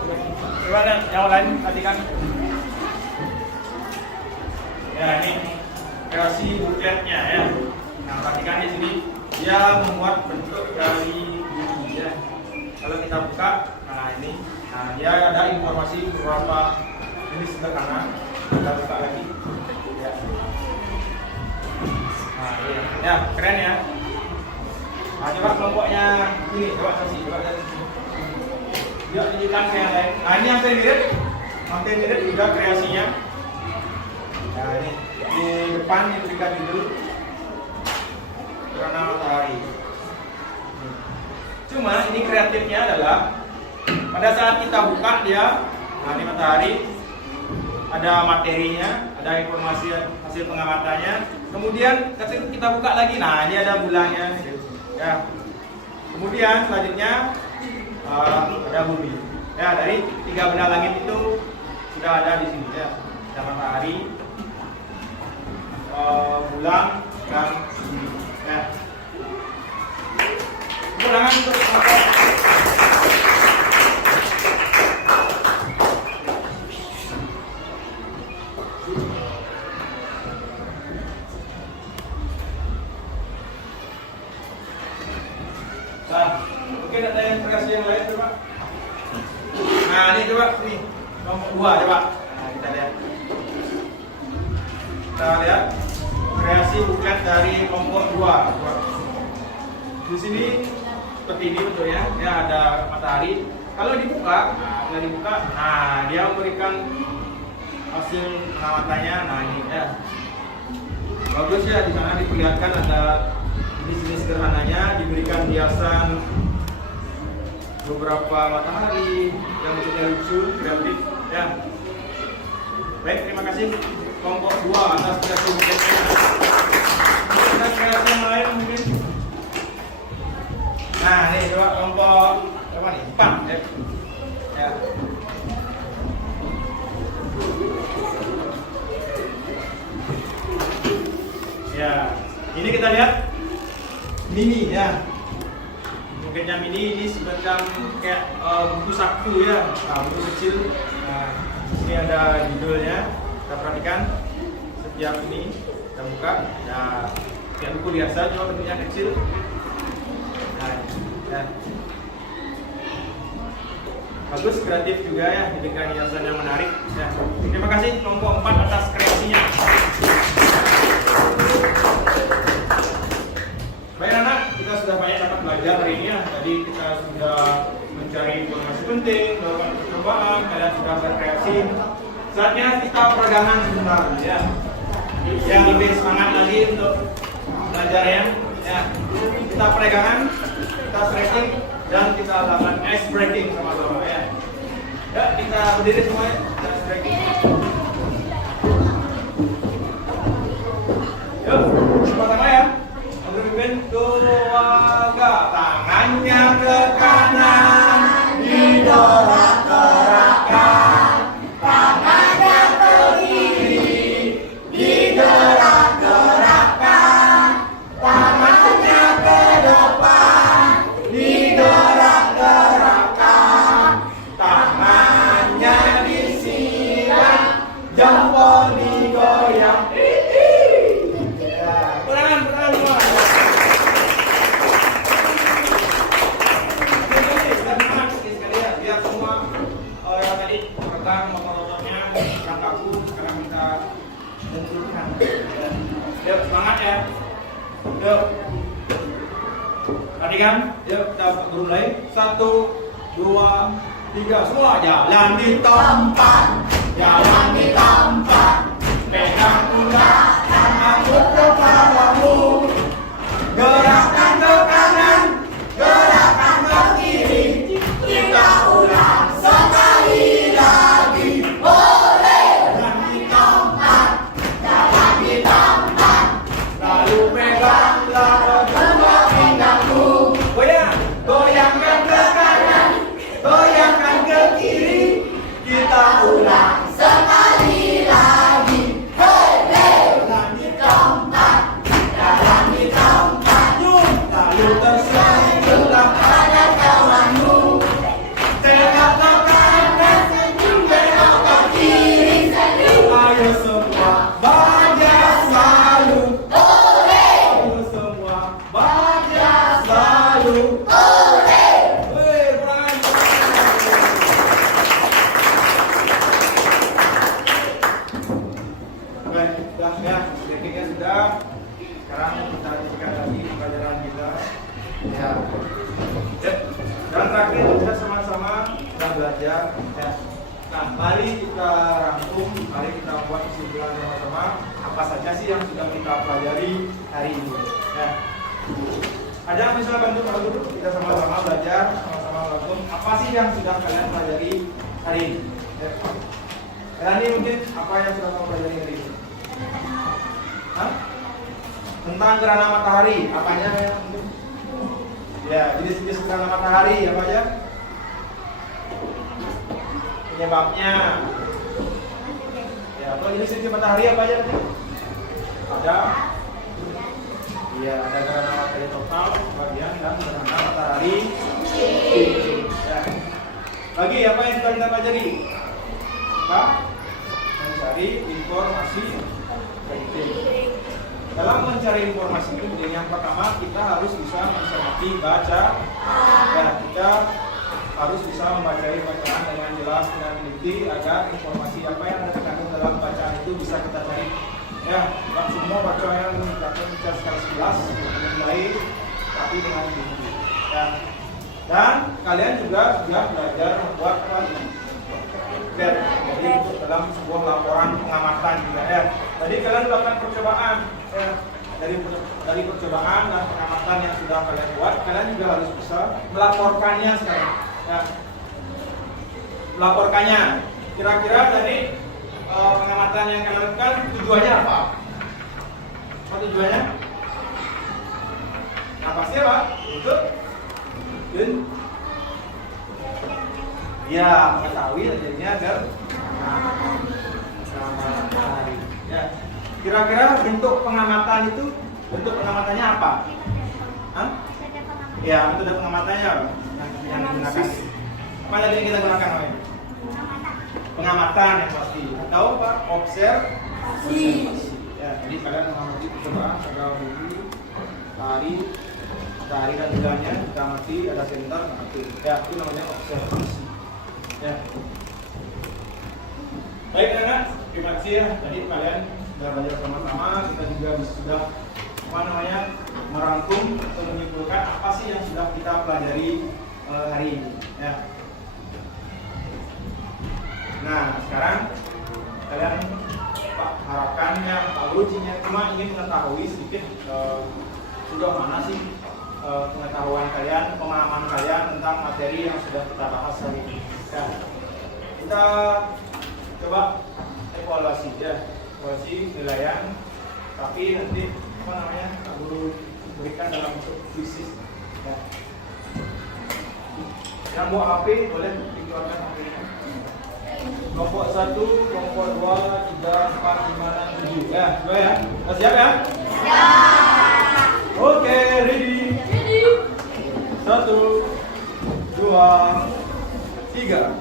Coba lihat yang lain perhatikan. Ya, ini kreasi buketnya ya. Nah, perhatikan di sini dia membuat bentuk dari bumi ya. Kalau kita buka, nah ini, nah dia ada informasi beberapa jenis gerhana. Kita buka lagi. Ya. Nah, ini. Ya, keren ya. Nah, coba kelompoknya ini, coba saksi, coba lihat sini. Dia tunjukkan ke yang lain. Nah, ini hampir mirip juga kreasinya. Nah, ini di depan yang diberikan judul gerhana matahari. Cuma ini kreatifnya adalah pada saat kita buka dia, nah ini matahari, ada materinya, ada informasi hasil pengamatannya. Kemudian ketika kita buka lagi, nah ini ada bulannya. Ya. Kemudian selanjutnya ada bumi. Ya, dari 3 benda langit itu sudah ada di sini ya. Ada matahari, bulan, dan bumi. Ya. tepuk tangan untuk kelompok. Nah, mungkin ada yang kreasi yang lain coba. Nah, ini coba nih kelompok 2 coba. Nah, kita lihat. Kita lihat kreasi buket dari kelompok 2. Coba. Di sini seperti ini bentuknya, ya ada matahari. Kalau dibuka, nah dia memberikan hasil pengamatannya. Nah ini ya, bagus ya, di sana diperlihatkan ada jenis-jenis gerhananya, diberikan hiasan beberapa matahari yang bentuknya lucu, kreatif. Ya, baik, terima kasih kelompok 2 atas kreasi buketnya. Kita kreasi yang lain mungkin. Nah, nih coba kelompok apa nih? 4 ya. Ya. Ya, ini kita lihat mini ya. Buketnya mini ini semacam kayak buku saku ya, buku kecil. Nah, ini ada judulnya. Kita perhatikan setiap ini kita buka. Ya, kayak buku biasa, cuma bentuknya kecil. Nah, ya. Bagus, kreatif juga ya, diberikan hiasan yang menarik. Ya. Terima kasih kelompok 4 atas kreasinya. Baik anak, kita sudah banyak dapat belajar hari ini ya. Tadi kita sudah mencari informasi penting, melakukan percobaan, kalian sudah berkreasi. Saatnya kita peregangan sebentar ya. Yang lebih semangat lagi untuk belajarnya. Ya, kita peregangan, kita stretching, dan kita lakukan ice breaking sama-sama ya. Ya, kita berdiri semuanya, kita stretching. Yuk, sama-sama ya. Berpimpin keluarga, tangannya ke kanan, digerak-gerakkan, tangannya ke kiri, digerak-gerakkan, tangannya ke depan, digerak-gerakkan, tangannya disilang, jempol digoyang. Perangan semua. Biar semua yang tadi pegang motor-motornya, pegang kaku, sekarang kita benturkan. Yuk, semangat ya. Yuk. Perhatikan, yuk kita mulai. 1, 2, 3, semua jalan di tempat, jalan di tempat. Pegang pundak dan angkut kepalamu. Gerakkan ke kanan, gerakkan ke kiri. Kita ulang sekali lagi. Boleh. Jalan di tempat, jalan di tempat. Lalu peganglah kedua pinggangmu. Goyang, goyangkan ke kanan, goyangkan ke kiri. Kita ulang sekali lagi. Jalan di tempat, jalan di tempat. Lalu tersenyumlah pada kawanmu. Tengok ke kanan, tengok ke kiri. Ayo semua bahagia selalu. Ayo semua bahagia selalu. Wih, perangan. Baik, sudah ya, tekniknya sudah. Sekarang kita lanjutkan lagi pelajaran kita. Ya. Dan terakhir kita sama-sama kita belajar. Ya. Nah, mari kita rangkum, mari kita buat kesimpulan sama-sama. Apa saja sih yang sudah kita pelajari hari ini? Ya. Ada yang bisa bantu kalau dulu kita sama-sama belajar, sama-sama rangkum. Apa sih yang sudah kalian pelajari hari ini? Ya. Dan ini mungkin apa yang sudah kamu pelajari hari ini? Hah? Tentang gerhana matahari, apanya ya? Ya, jenis-jenis gerhana matahari apa aja? Penyebabnya. Ya, apa jenis-jenis matahari apa aja? Ada. Iya, ada gerhana matahari total sebagian dan gerhana matahari cincin. Ya. Lagi apa yang sudah kita pelajari? Apa? Mencari informasi penting. Dalam mencari informasi penting, yang pertama kita harus bisa mencermati baca. Ya, kita harus bisa membaca bacaan dengan jelas dan teliti agar informasi apa yang terkandung dalam bacaan itu bisa kita cari. Ya, tak semua bacaan yang dapat kita secara jelas menilai, tapi dengan teliti. Ya. Dan kalian juga sudah belajar membuat jadi dalam sebuah laporan pengamatan juga ya. Jadi kalian melakukan percobaan ya. Dari percobaan dan pengamatan yang sudah kalian buat, kalian juga harus bisa melaporkannya sekarang. Ya. Melaporkannya. Kira-kira dari pengamatan yang kalian lakukan tujuannya apa? Apa tujuannya? Nah pasti apa? Untuk ya mengetahui jadinya agar matahari. Ya. Kira-kira bentuk pengamatan itu pengamatannya apa? Hah? Ya, metode pengamatannya apa? Yang digunakan. Apa tadi yang kita gunakan namanya? Pengamatan yang pasti. Atau apa? Observasi. Ya, jadi kalian mengamati percobaan segala bumi, matahari dan bulannya, kita amati ada senter, ya itu namanya observasi. Ya. Baik anak, terima kasih ya. Tadi kalian sudah belajar sama-sama, kita juga sudah merangkum atau menyimpulkan apa sih yang sudah kita pelajari hari ini. Ya. Nah, sekarang kalian harapkannya, Pak Guru cuma ingin mengetahui sedikit sudah mana sih pengetahuan kalian, pemahaman kalian tentang materi yang sudah kita bahas hari ini. Ya. Kita coba evaluasi ya, evaluasi penilaian, tapi nanti Pak Guru berikan dalam bentuk fisis. Ya. Yang bawa HP boleh dikeluarkan HP-nya. Kelompok 1, kelompok 2, 3, 4, 5, 6, 7. Ya, dua ya. Siap ya? Siap. Oke, ready. 1, 2, 3.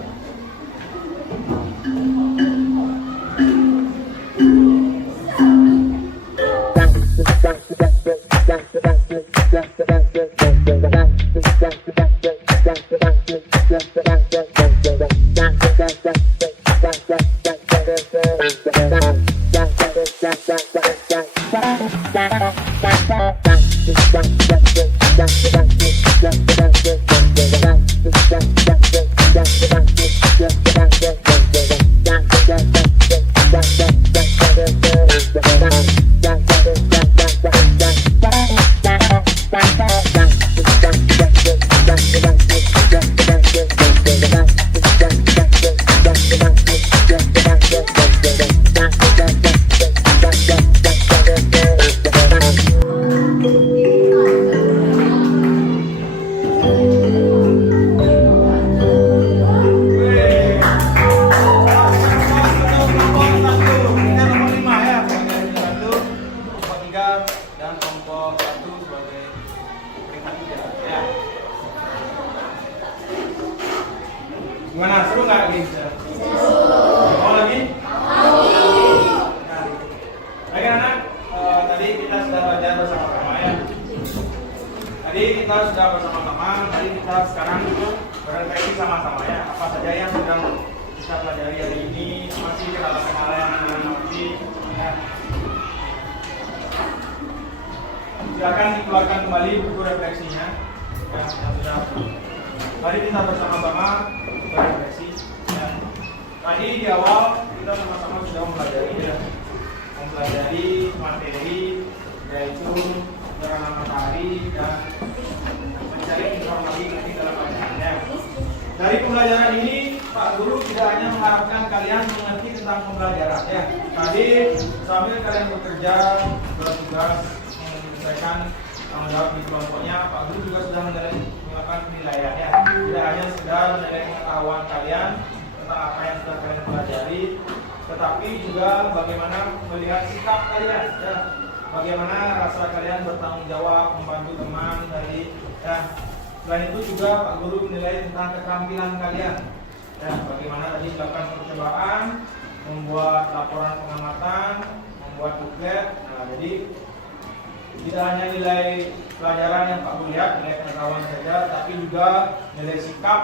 Gimana, seru nggak ini? Mau lagi? Baik anak, tadi kita sudah belajar bersama-sama ya. Tadi kita sudah bersama-sama, tadi kita sekarang berefleksi sama-sama ya. Apa saja yang sedang kita pelajari hari ini, masih dalam hal yang nanti ya. Silakan dikeluarkan kembali buku refleksinya ya, yang sudah. Mari kita bersama-sama berefleksi. Ya. Tadi di awal kita sama-sama sudah mempelajari materi yaitu gerhana matahari dan mencari informasi penting dalam bacaannya. Dari pembelajaran ini, Pak Guru tidak hanya mengharapkan kalian mengerti tentang pembelajaran ya. Tadi sambil kalian bekerja bertugas menyelesaikan tanggung jawab di kelompoknya, Pak Guru juga sudah melakukan penilaian ya. Tidak hanya sekedar menilai pengetahuan kalian tentang apa yang sudah kalian pelajari, tetapi juga bagaimana melihat sikap kalian ya. bagaimana rasa kalian bertanggung jawab membantu teman dari ya. Selain itu juga Pak Guru menilai tentang keterampilan kalian. Ya, bagaimana tadi melakukan percobaan, membuat laporan pengamatan, membuat buklet. Nah, jadi tidak hanya nilai pelajaran yang Pak Guru lihat, nilai pengetahuan saja, tapi juga nilai sikap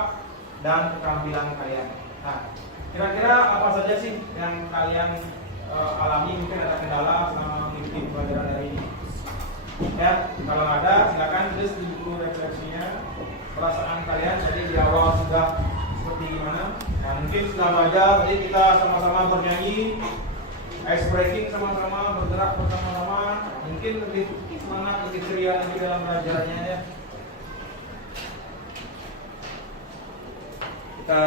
dan keterampilan kalian. Nah, kira-kira apa saja sih yang kalian alami? Mungkin ada kendala selama mengikuti pelajaran hari ini. Ya, kalau ada silakan tulis di buku refleksinya perasaan kalian. Jadi di awal sudah seperti gimana? Nah, mungkin sudah belajar tadi kita sama-sama bernyanyi, ice breaking sama-sama, bergerak bersama-sama. Mungkin lebih semangat, lebih ceria nanti dalam belajarnya ya. Kita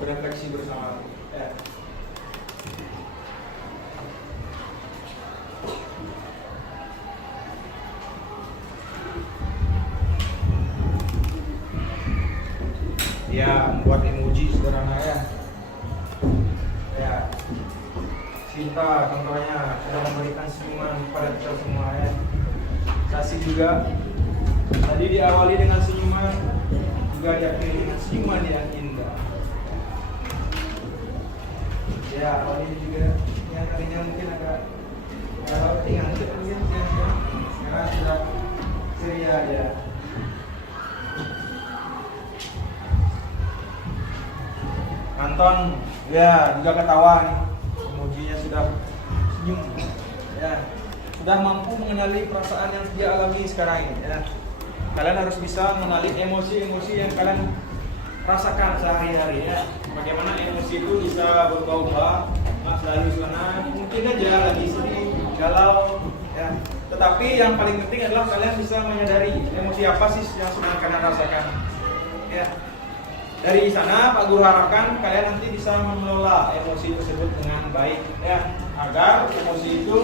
berefleksi bersama ya. Ya, membuat emoji sederhana ya. Ya, Sinta contohnya sudah memberikan senyuman kepada kita semua ya. Kasih juga. Tadi diawali dengan senyuman, juga diakhiri dengan senyuman yang indah. Ya, awal ini juga yang tadinya mungkin agak tinggal mungkin sekarang sudah ceria ya. Anton, ya juga ketawa nih, emojinya sudah senyum, ya sudah mampu mengenali perasaan yang dia alami sekarang ini. Ya. Kalian harus bisa mengenali emosi-emosi yang kalian rasakan sehari-hari. Ya. Bagaimana emosi itu bisa berubah-ubah, nggak selalu senang, mungkin aja lagi sedih, galau. Ya. Tetapi yang paling penting adalah kalian bisa menyadari emosi apa sih yang sedang kalian rasakan. Ya. Dari sana Pak Guru harapkan kalian nanti bisa mengelola emosi tersebut dengan baik ya, agar emosi itu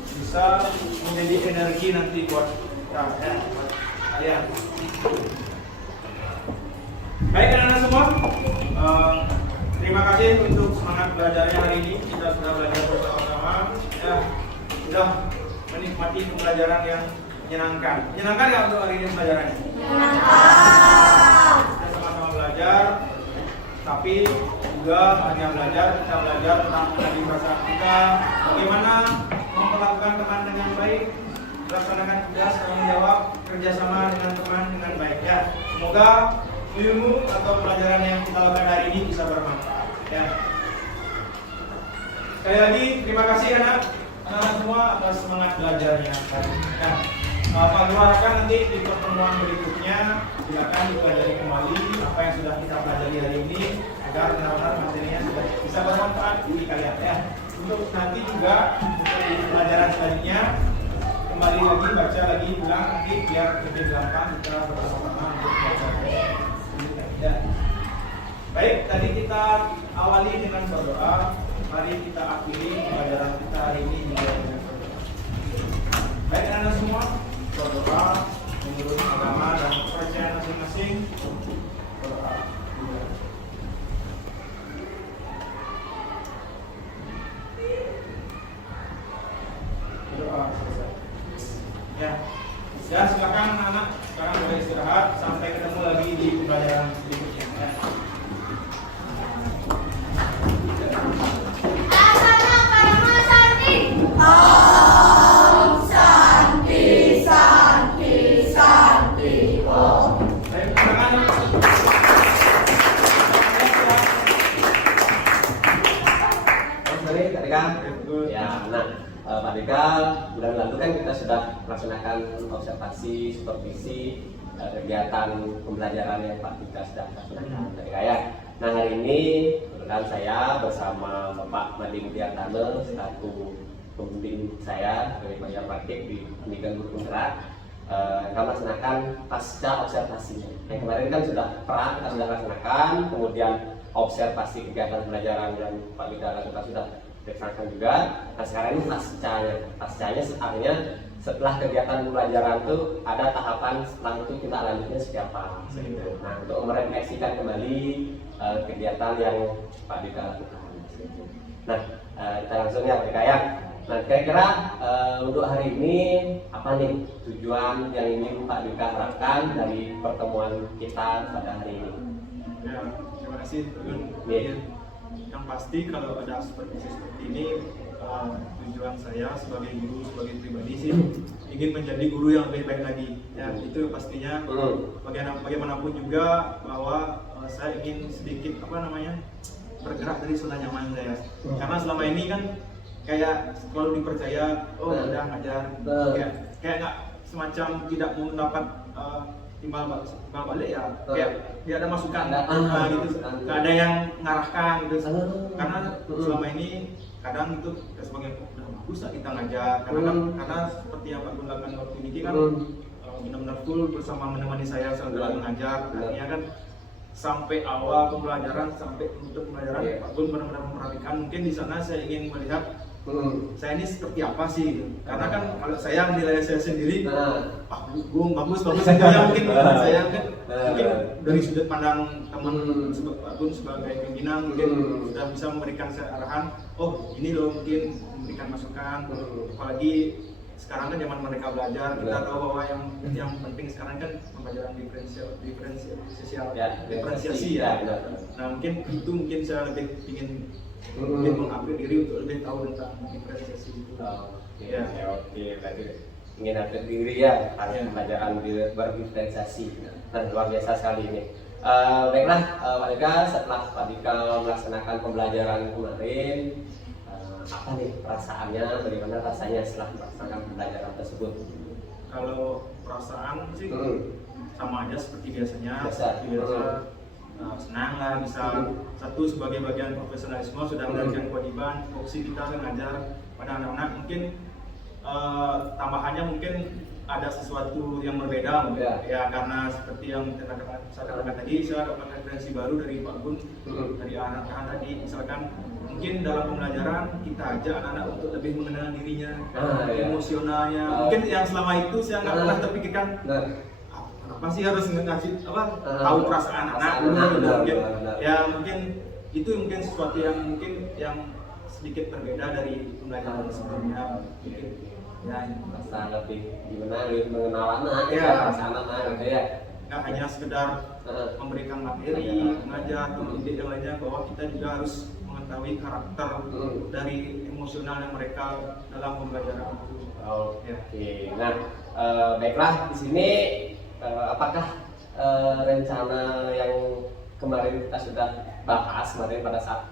bisa menjadi energi nanti buat kalian. Baik anak-anak semua, terima kasih untuk semangat belajarnya hari ini. Kita sudah belajar bersama-sama ya, sudah menikmati pembelajaran yang menyenangkan. Menyenangkan ya untuk hari ini pelajarannya? Belajar, tapi juga hanya belajar, kita belajar tentang mengenali perasaan kita, bagaimana memperlakukan teman dengan baik, melaksanakan tugas, tanggung jawab, kerjasama dengan teman dengan baik ya. Semoga ilmu atau pelajaran yang kita lakukan hari ini bisa bermanfaat ya. Sekali lagi terima kasih anak-anak semua atas semangat belajarnya hari ini ya. Pak Guru harapkan nanti di pertemuan berikutnya silakan dipelajari kembali apa yang sudah kita pelajari hari ini agar benar-benar materinya sudah bisa bermanfaat bagi kalian ya. Untuk nanti juga untuk di pelajaran selanjutnya kembali lagi baca lagi ulang nanti biar lebih gampang kita bersama-sama untuk belajar ya. Baik, tadi kita awali dengan berdoa. Mari kita akhiri pelajaran kita hari ini juga dengan berdoa. Baik anak-anak semua, berdoa menurut agama dan kepercayaan masing-masing. Berdoa. Berdoa selesai. Ya, ya silakan anak-anak sekarang boleh istirahat sampai ketemu lagi di pembelajaran berikutnya. Ya. Pak Dika, bulan lalu kan kita sudah melaksanakan observasi, supervisi, kegiatan pembelajaran yang Pak Dika sudah laksanakan. Nah hari ini kebetulan saya bersama Bapak Madi Mudiartane selaku pembimbing saya sebagai pengajar praktik di Pendidikan Guru Penggerak akan melaksanakan pasca observasinya. Yang kemarin kan sudah kita sudah laksanakan, kemudian observasi kegiatan pembelajaran yang Pak Dika lakukan sudah dilaksanakan juga. Nah sekarang ini pascanya artinya setelah kegiatan pembelajaran itu ada tahapan setelah itu kita lanjutnya seperti apa. Nah untuk merefleksikan kembali kegiatan yang Pak Dika lakukan. Nah kita langsung ya Pak Dika ya. Nah, kira-kira untuk hari ini apa nih tujuan yang ingin Pak Dika harapkan dari pertemuan kita pada hari ini? Ya, terima kasih Gun. Iya. Yang pasti kalau ada supervisi seperti ini, tujuan saya sebagai guru, sebagai pribadi sih ingin menjadi guru yang lebih baik lagi. Ya, itu pastinya. Bagaimanapun juga bahwa saya ingin sedikit bergerak dari zona nyaman saya. Karena selama ini kan kayak selalu dipercaya, udah ngajar, kayak nggak semacam tidak mau mendapat timbal balik ya, kayak dia ada masukan, gitu, nggak ada yang mengarahkan gitu. Karena selama ini kadang itu sebagai udah bagus lah kita ngajar, karena seperti yang Pak Gun lakukan waktu ini kan benar-benar full bersama menemani saya dalam mengajar, artinya kan sampai awal pembelajaran sampai penutup pembelajaran Pak Gun benar-benar memperhatikan. Mungkin di sana saya ingin melihat saya ini seperti apa sih gitu. Karena kan kalau saya menilai saya sendiri, Gung bagus itu ya mungkin saya kan mungkin dari sudut pandang teman Pak Gun sebagai pimpinan mungkin sudah bisa memberikan saya arahan, ini loh mungkin memberikan masukan, apalagi sekarang kan zaman mereka belajar, kita tahu bahwa yang penting sekarang kan pembelajaran diferensiasi ya. Nah mungkin itu saya lebih ingin mengupgrade diri untuk lebih tahu tentang diferensiasi itu. Oke, berarti ingin upgrade diri ya, harus pembelajaran berdiferensiasi. Nah, luar biasa sekali ini. Baiklah, Pak Dika, setelah Pak Dika melaksanakan pembelajaran kemarin, apa nih perasaannya, bagaimana rasanya setelah melaksanakan pembelajaran tersebut? Kalau perasaan sih sama aja seperti biasanya, senang lah bisa satu sebagai bagian profesionalisme sudah menjalankan kewajiban, opsi kita mengajar pada anak-anak. Mungkin tambahannya mungkin ada sesuatu yang berbeda ya, karena seperti yang saya katakan tadi, saya dapat referensi baru dari Pak Gun, dari anak-anak tadi. Misalkan mungkin dalam pembelajaran kita ajak anak-anak untuk lebih mengenal dirinya, emosionalnya. Mungkin yang selama itu saya nggak pernah terpikirkan apa sih harus ngasih tahu perasaan anak mungkin itu mungkin sesuatu yang sedikit berbeda dari pembelajaran sebelumnya. Mungkin rasa lebih gimana, lebih mengenal anak perasaan anak gitu ya. Nggak hanya sekedar memberikan materi, mengajar, mendidik yang lainnya, bahwa kita juga harus mengetahui karakter dari emosional yang mereka dalam pembelajaran itu. Nah, baiklah, di sini apakah rencana yang kemarin kita sudah bahas kemarin pada saat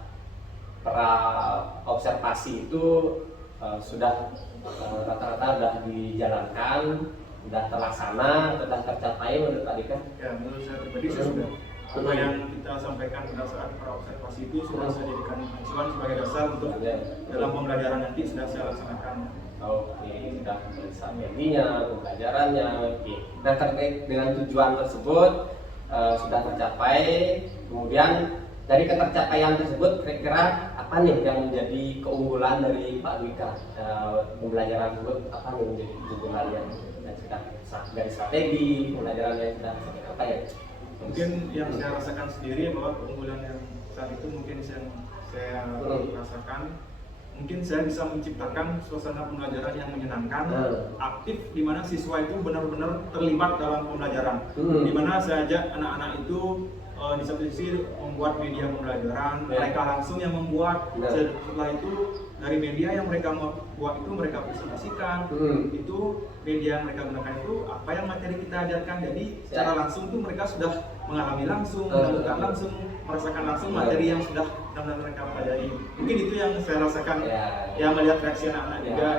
observasi itu sudah rata-rata sudah dijalankan, sudah terlaksana, sudah tercapai menurut Pak Dika? Ya, menurut saya pribadi sudah. Apa yang kita sampaikan pada saat observasi itu sudah saya jadikan acuan sebagai dasar untuk dalam pembelajaran nanti sudah saya laksanakan. Sudah periksa medianya, pembelajarannya. Nah, terkait dengan tujuan tersebut sudah tercapai. Kemudian dari ketercapaian tersebut, kira-kira apa nih yang menjadi keunggulan dari Pak Dika? Pembelajaran tersebut apa nih menjadi keunggulannya? Dan sudah dari strategi pembelajaran yang sudah apa ya? Mungkin yang saya rasakan sendiri bahwa keunggulan yang saat itu mungkin saya rasakan, mungkin saya bisa menciptakan suasana pembelajaran yang menyenangkan, aktif, di mana siswa itu benar-benar terlibat dalam pembelajaran. Di mana saya ajak anak-anak itu di satu sisi membuat media pembelajaran, mereka langsung yang membuat. Setelah itu dari media yang mereka buat itu mereka presentasikan, itu media yang mereka gunakan itu apa yang materi kita ajarkan. Jadi secara langsung tuh mereka sudah mengalami langsung, menemukan langsung, merasakan langsung materi yang sudah benar-benar mereka pelajari. Mungkin itu yang saya rasakan, yang melihat reaksi anak-anak juga.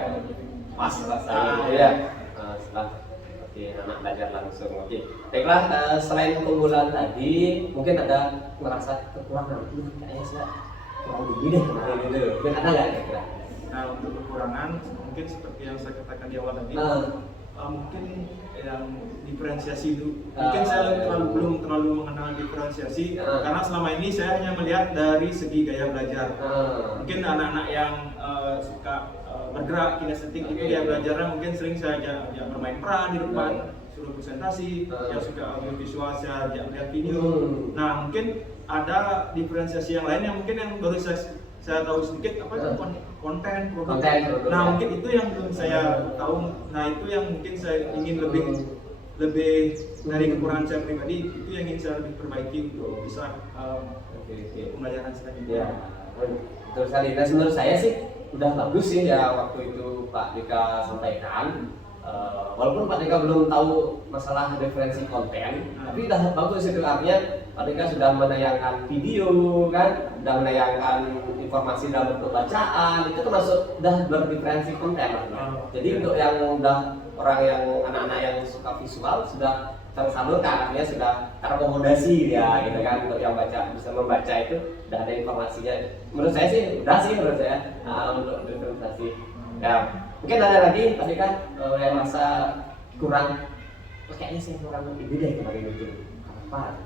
Pas rasanya setelah anak belajar langsung. Baiklah, selain keunggulan tadi, mungkin ada merasa kekurangan. Kayaknya saya kurang tinggi deh kemarin itu. Mungkin ada nggak kira-kira? Nah, untuk kekurangan mungkin seperti yang saya katakan di awal tadi, mungkin yang diferensiasi itu. Mungkin saya belum terlalu mengenal diferensiasi, karena selama ini saya hanya melihat dari segi gaya belajar. Mungkin anak-anak yang suka bergerak kinestetik itu ya belajarnya mungkin sering saya ajak bermain peran di depan, suruh presentasi, yang suka audio visual saya ajak melihat video. Nah, mungkin ada diferensiasi yang lain yang mungkin yang baru saya saya tahu sedikit apa itu konten produk. Konten, Nah ya. mungkin itu yang belum saya tahu. Nah itu yang mungkin saya ingin lebih dari kekurangan saya pribadi, itu yang ingin saya lebih perbaiki untuk bisa pembelajaran selanjutnya. Ya, betul sekali. Dan menurut saya sih udah bagus sih ya waktu itu Pak Dika sampaikan. Walaupun Pak Dika belum tahu masalah referensi konten, tapi udah bagus itu, artinya Pak Dika sudah menayangkan video kan, sudah menayangkan informasi dalam bentuk bacaan, itu termasuk udah berreferensi konten. Jadi untuk yang udah orang yang anak-anak yang suka visual sudah tersalurkan, artinya sudah terakomodasi ya gitu kan, untuk yang baca bisa membaca itu udah ada informasinya. Menurut saya sih udah sih menurut saya untuk diferensiasi. Ya mungkin ada lagi Pak Dika yang merasa kurang, kayaknya sih kurang ini deh kemarin itu apa?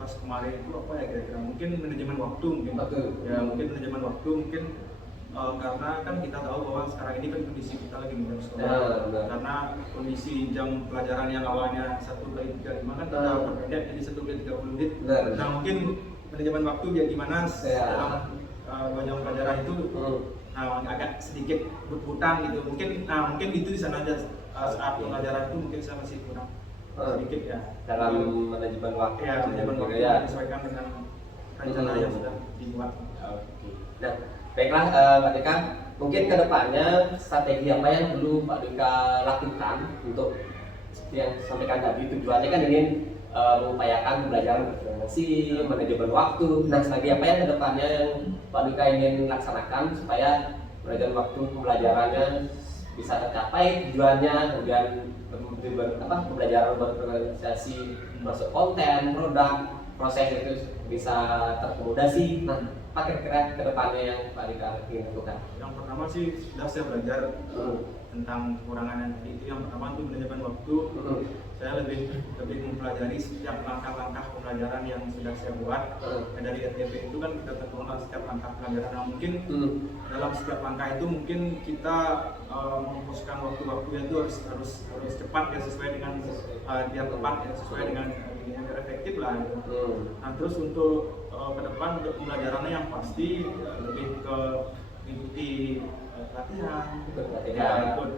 Pas kemarin itu apa ya kira-kira, mungkin manajemen waktu mungkin. Ya mungkin manajemen waktu mungkin karena kan kita tahu bahwa sekarang ini kan kondisi kita lagi jam sekolah. Karena kondisi jam pelajaran yang awalnya 1/35 kan kita perpendek jadi 1/30 menit. Nah mungkin manajemen waktu ya gimana dalam jam pelajaran itu agak sedikit berputar gitu. Mungkin itu di sana aja saat pelajaran itu mungkin saya masih kurang sedikit ya dalam manajemen waktu. Ya manajemen waktu ya. disesuaikan dengan rencana yang sudah dibuat. Nah, baiklah Pak Dika, mungkin kedepannya strategi apa yang perlu Pak Dika lakukan untuk yang sampaikan tadi, tujuannya kan ingin mengupayakan pembelajaran berfrekuensi, manajemen waktu. Nah, strategi apa yang kedepannya yang Pak Dika ingin laksanakan supaya manajemen waktu pembelajarannya bisa tercapai tujuannya, kemudian pembelajaran berorganisasi, masuk konten, produk, proses itu bisa terakomodasi. Nah, apa kira-kira kedepannya yang Pak Dika ingin lakukan? Yang pertama sih sudah saya belajar tentang kekurangan yang tadi itu. Yang pertama itu manajemen waktu. Saya lebih mempelajari setiap langkah-langkah pembelajaran yang sudah saya buat. Dari RTP itu kan kita terkenal setiap langkah pembelajaran. Nah, mungkin dalam setiap langkah itu mungkin kita memfokuskan waktu-waktunya itu harus cepat ya, sesuai dengan biar tepat ya, sesuai dengan yang efektif lah. Nah terus untuk ke depan untuk pembelajarannya yang pasti lebih ke mengikuti pelatihan, ikut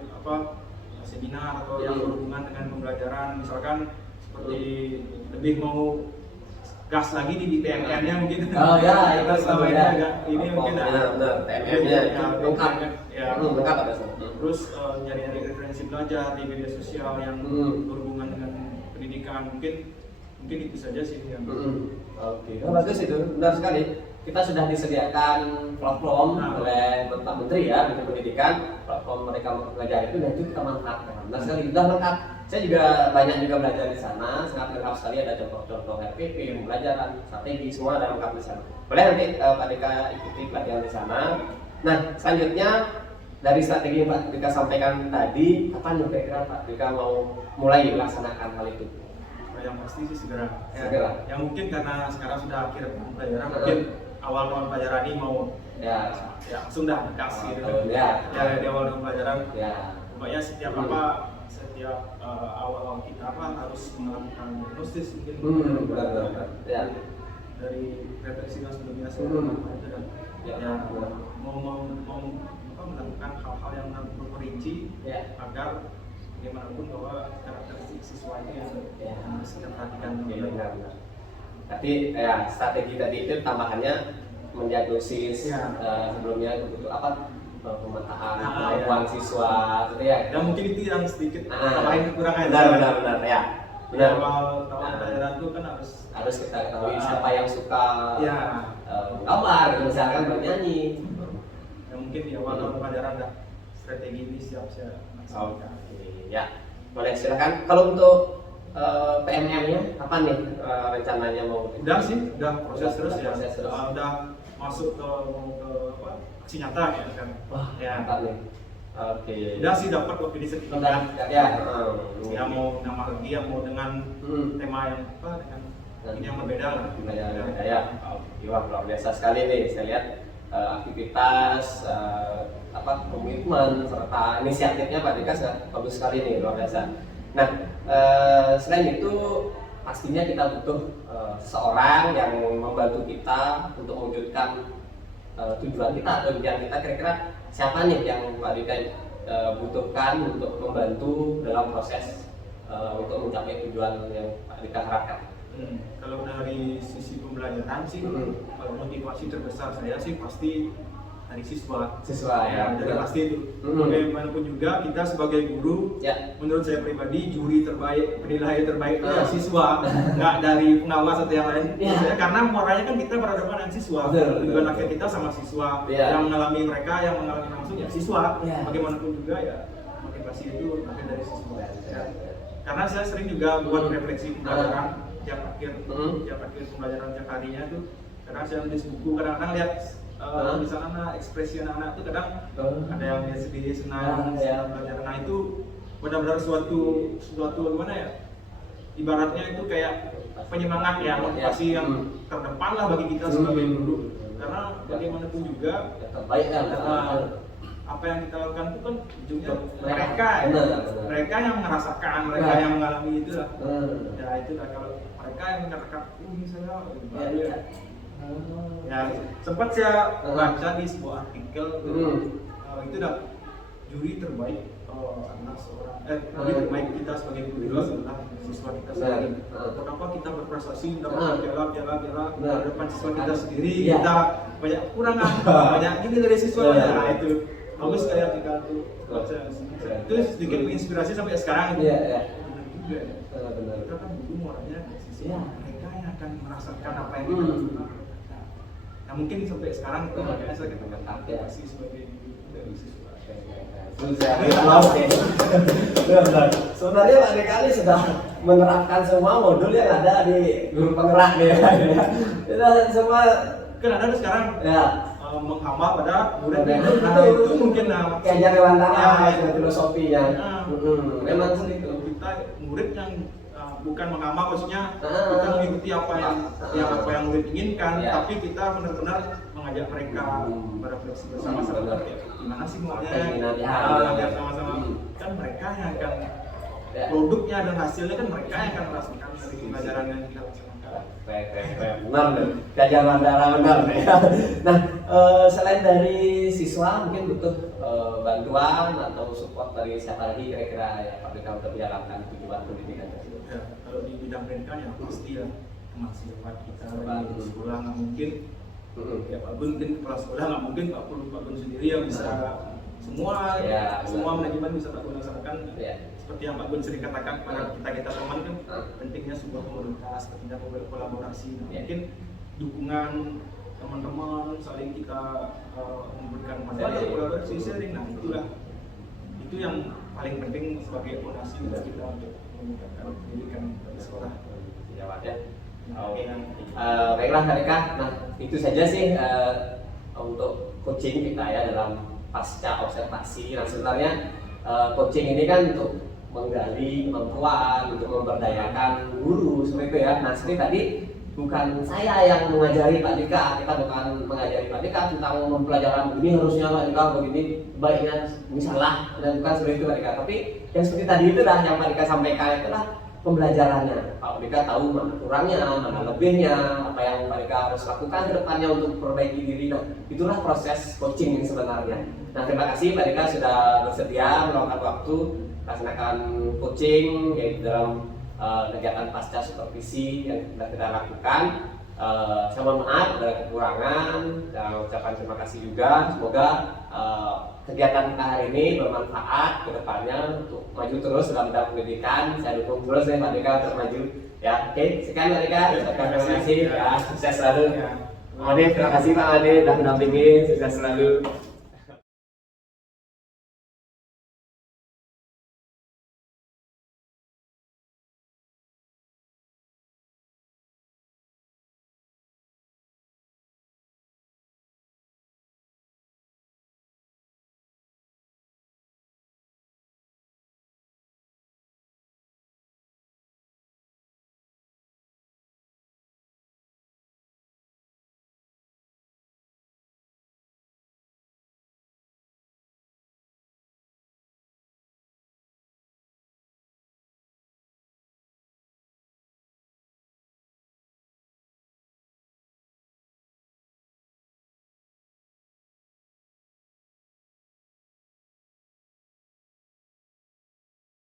seminar atau yang berhubungan dengan pembelajaran, misalkan seperti lebih mau gas lagi di TMM-nya mungkin. Oh ya, itu selama ini agak ini mungkin TMM-nya lengkap ya, lengkap ada. Terus nyari-nyari referensi belajar di media sosial yang berhubungan dengan pendidikan, mungkin itu saja sih yang Oke, bagus itu, benar sekali. Kita sudah disediakan platform oleh Bapak Menteri ya, Menteri Pendidikan, platform mereka belajar itu, dan itu kita manfaatkan. Benar sekali, sudah lengkap. Saya juga banyak belajar di sana, sangat lengkap sekali, ada contoh-contoh RPP, pembelajaran, strategi, semua ada lengkap di sana. Boleh nanti Pak Dika ikuti pelatihan di sana. Nah, selanjutnya dari strategi yang Pak Dika sampaikan tadi, kapan kira-kira Pak Dika mau mulai melaksanakan hal itu? yang pasti sih segera. Ya mungkin karena sekarang sudah akhir pelajaran, mungkin awal pelajaran ini mau langsung dah dikasih gitu. Di awal pelajaran. Pokoknya setiap awal kita harus melakukan diagnosis mungkin. Dari refleksi yang sebelumnya mau melakukan hal-hal yang memperinci agar bagaimanapun bahwa karakteristik siswa itu yang harus kita perhatikan. Tapi strategi tadi itu tambahannya mendiagnosis sebelumnya untuk pemetaan kemampuan siswa gitu ya. Dan mungkin itu yang sedikit tambahin kekurangan. Benar ya. Benar. Awal pelajaran itu kan harus kita ketahui siapa yang suka gambar, misalkan bernyanyi. Ya mungkin di awal pelajaran ada strategi ini siap saya laksanakan. Ya, boleh silakan. Kalau untuk PMM-nya kapan nih rencananya mau? Udah sih, udah proses terus ya. Proses terus. Udah masuk ke aksi nyata ya kan. Wah, mantap nih. Oke. Udah sih dapat waktu di sertifikat. Ya mau nama lagi ya, mau dengan tema yang dengan ini yang berbeda lah. Ya. Wah, luar biasa sekali nih. Saya lihat aktivitas komitmen serta inisiatifnya Pak Dika bagus sekali nih, luar biasa. Nah, selain itu pastinya kita butuh seseorang yang membantu kita untuk mewujudkan tujuan kita atau impian kita, kira-kira siapa nih yang Pak Dika butuhkan untuk membantu dalam proses untuk mencapai tujuan yang Pak Dika harapkan? Kalau dari sisi pembelajaran sih, motivasi terbesar saya sih pasti dari siswa. Ya, Dari benar. pasti itu. Bagaimanapun juga kita sebagai guru, Ya. menurut saya pribadi juri terbaik, penilai terbaik itu ya siswa, nggak dari pengawas atau yang lain. Ya. Maksudnya karena muaranya kan kita berhadapan dengan siswa. Betul, Tujuan betul. akhir kita sama siswa. Ya. Yang mengalami mereka, yang mengalami langsung ya siswa. Ya. Bagaimanapun juga ya motivasi itu akhir dari siswa. Ya. Karena saya sering juga buat refleksi pembelajaran tiap akhir pembelajaran tiap harinya tuh. Karena saya nulis buku, kadang-kadang lihat misalnya ekspresi anak-anak itu kadang ada yang dia sedih, senang, Ya. belajar. Nah itu benar-benar suatu gimana ya? Ibaratnya itu kayak penyemangat ya, motivasi yang terdepan lah bagi kita sebagai guru. Karena bagaimanapun juga Yang terbaik ya. apa yang kita lakukan itu kan ujungnya Mereka. mereka ya. Benar. Mereka yang merasakan, mereka Ya. yang mengalami itu lah. Hmm. Ya itu lah, kalau mereka yang mengatakan ini saya Ya, ya. ya sempat saya baca di sebuah artikel itu dah juri terbaik anak seorang juri terbaik kita sebagai guru adalah siswa kita sendiri. Kenapa kita berprestasi dapat piala Benar. di depan siswa kita sendiri, Ya. kita banyak kekurangan, banyak ini dari siswa. Nah itu bagus kayak artikel itu baca. Itu sedikit menginspirasi sampai sekarang. Iya, iya. Benar juga ya. Benar. Kita kan dulu muaranya siswa, Ya. mereka yang akan merasakan apa yang kita lakukan. Nah mungkin sampai sekarang itu makanya saya katakan motivasi sebagai guru dari siswa. Sebenarnya Pak Dika ini sudah menerapkan semua modul yang ada di guru penggerak nih. Kita semua Kan ada tuh sekarang ya menghamba pada murid-murid. Nah, Nah itu mungkin kayak Lewantara Ya. filosofinya. Nah, Memang seperti itu. kita murid yang bukan menghamba, maksudnya Ah. kita mengikuti apa yang murid inginkan, Ya. tapi kita benar-benar mengajak mereka berefleksi bersama-sama. Benar. Gimana sih maunya? Keinginan, ya. Belajar sama-sama. Kan mereka yang akan Ya. produknya dan hasilnya kan mereka yang akan merasakan dari pelajaran yang kita laksanakan. Benar deh. Gajah Mandara benar deh. Nah, selain dari siswa mungkin butuh bantuan atau support dari siapa lagi kira-kira ya Pak Dika untuk menjalankan tujuan pendidikan tersebut. Ya, kalau di bidang pendidikan ya pasti ya mahasiswa kita Bagus. di sekolah nggak mungkin. Ya Pak Gun mungkin kepala sekolah nggak mungkin Pak Gun sendiri yang bisa semua Ya, semua benar. manajemen bisa Pak Gun laksanakan. Ya. Seperti yang Pak Gun sering katakan kepada kita teman kan pentingnya sebuah komunitas, pentingnya kolaborasi. Nah, Ya. mungkin dukungan teman-teman saling kita memberikan manfaat, Sharing. kolaborasi, sharing. Nah itulah itu yang paling penting sebagai fondasi untuk kita untuk meningkatkan pendidikan di sekolah. Jawab ya. Oke. Baiklah Kak Dika. Nah, itu saja sih untuk coaching kita ya dalam pasca observasi. Nah, sebenarnya coaching ini kan untuk menggali kemampuan, untuk memberdayakan guru seperti itu ya. Nah, seperti tadi bukan saya yang mengajari Pak Dika, kita bukan mengajari Pak Dika tentang pembelajaran ini harusnya Pak Dika begini, baiknya misalnya, dan bukan seperti itu Pak Dika. Tapi yang seperti tadi itu lah yang Pak Dika sampaikan itulah pembelajarannya. Pak Dika tahu mana kurangnya, mana lebihnya, apa yang Pak Dika harus lakukan ke depannya untuk memperbaiki diri. Nah, itulah proses coaching ini sebenarnya. Nah, terima kasih Pak Dika sudah bersedia meluangkan waktu melaksanakan coaching yaitu dalam kegiatan pasca supervisi yang sudah kita lakukan. Saya mohon maaf ada kekurangan dan ucapkan terima kasih juga. Semoga kegiatan kita hari ini bermanfaat ke depannya untuk maju terus dalam bidang pendidikan. Saya dukung terus ya Pak Dika untuk maju. Ya, oke, sekian Pak Dika. Terima kasih. Ya, sukses selalu. Pak Ade, terima kasih Pak Ade sudah mendampingi. Sukses selalu.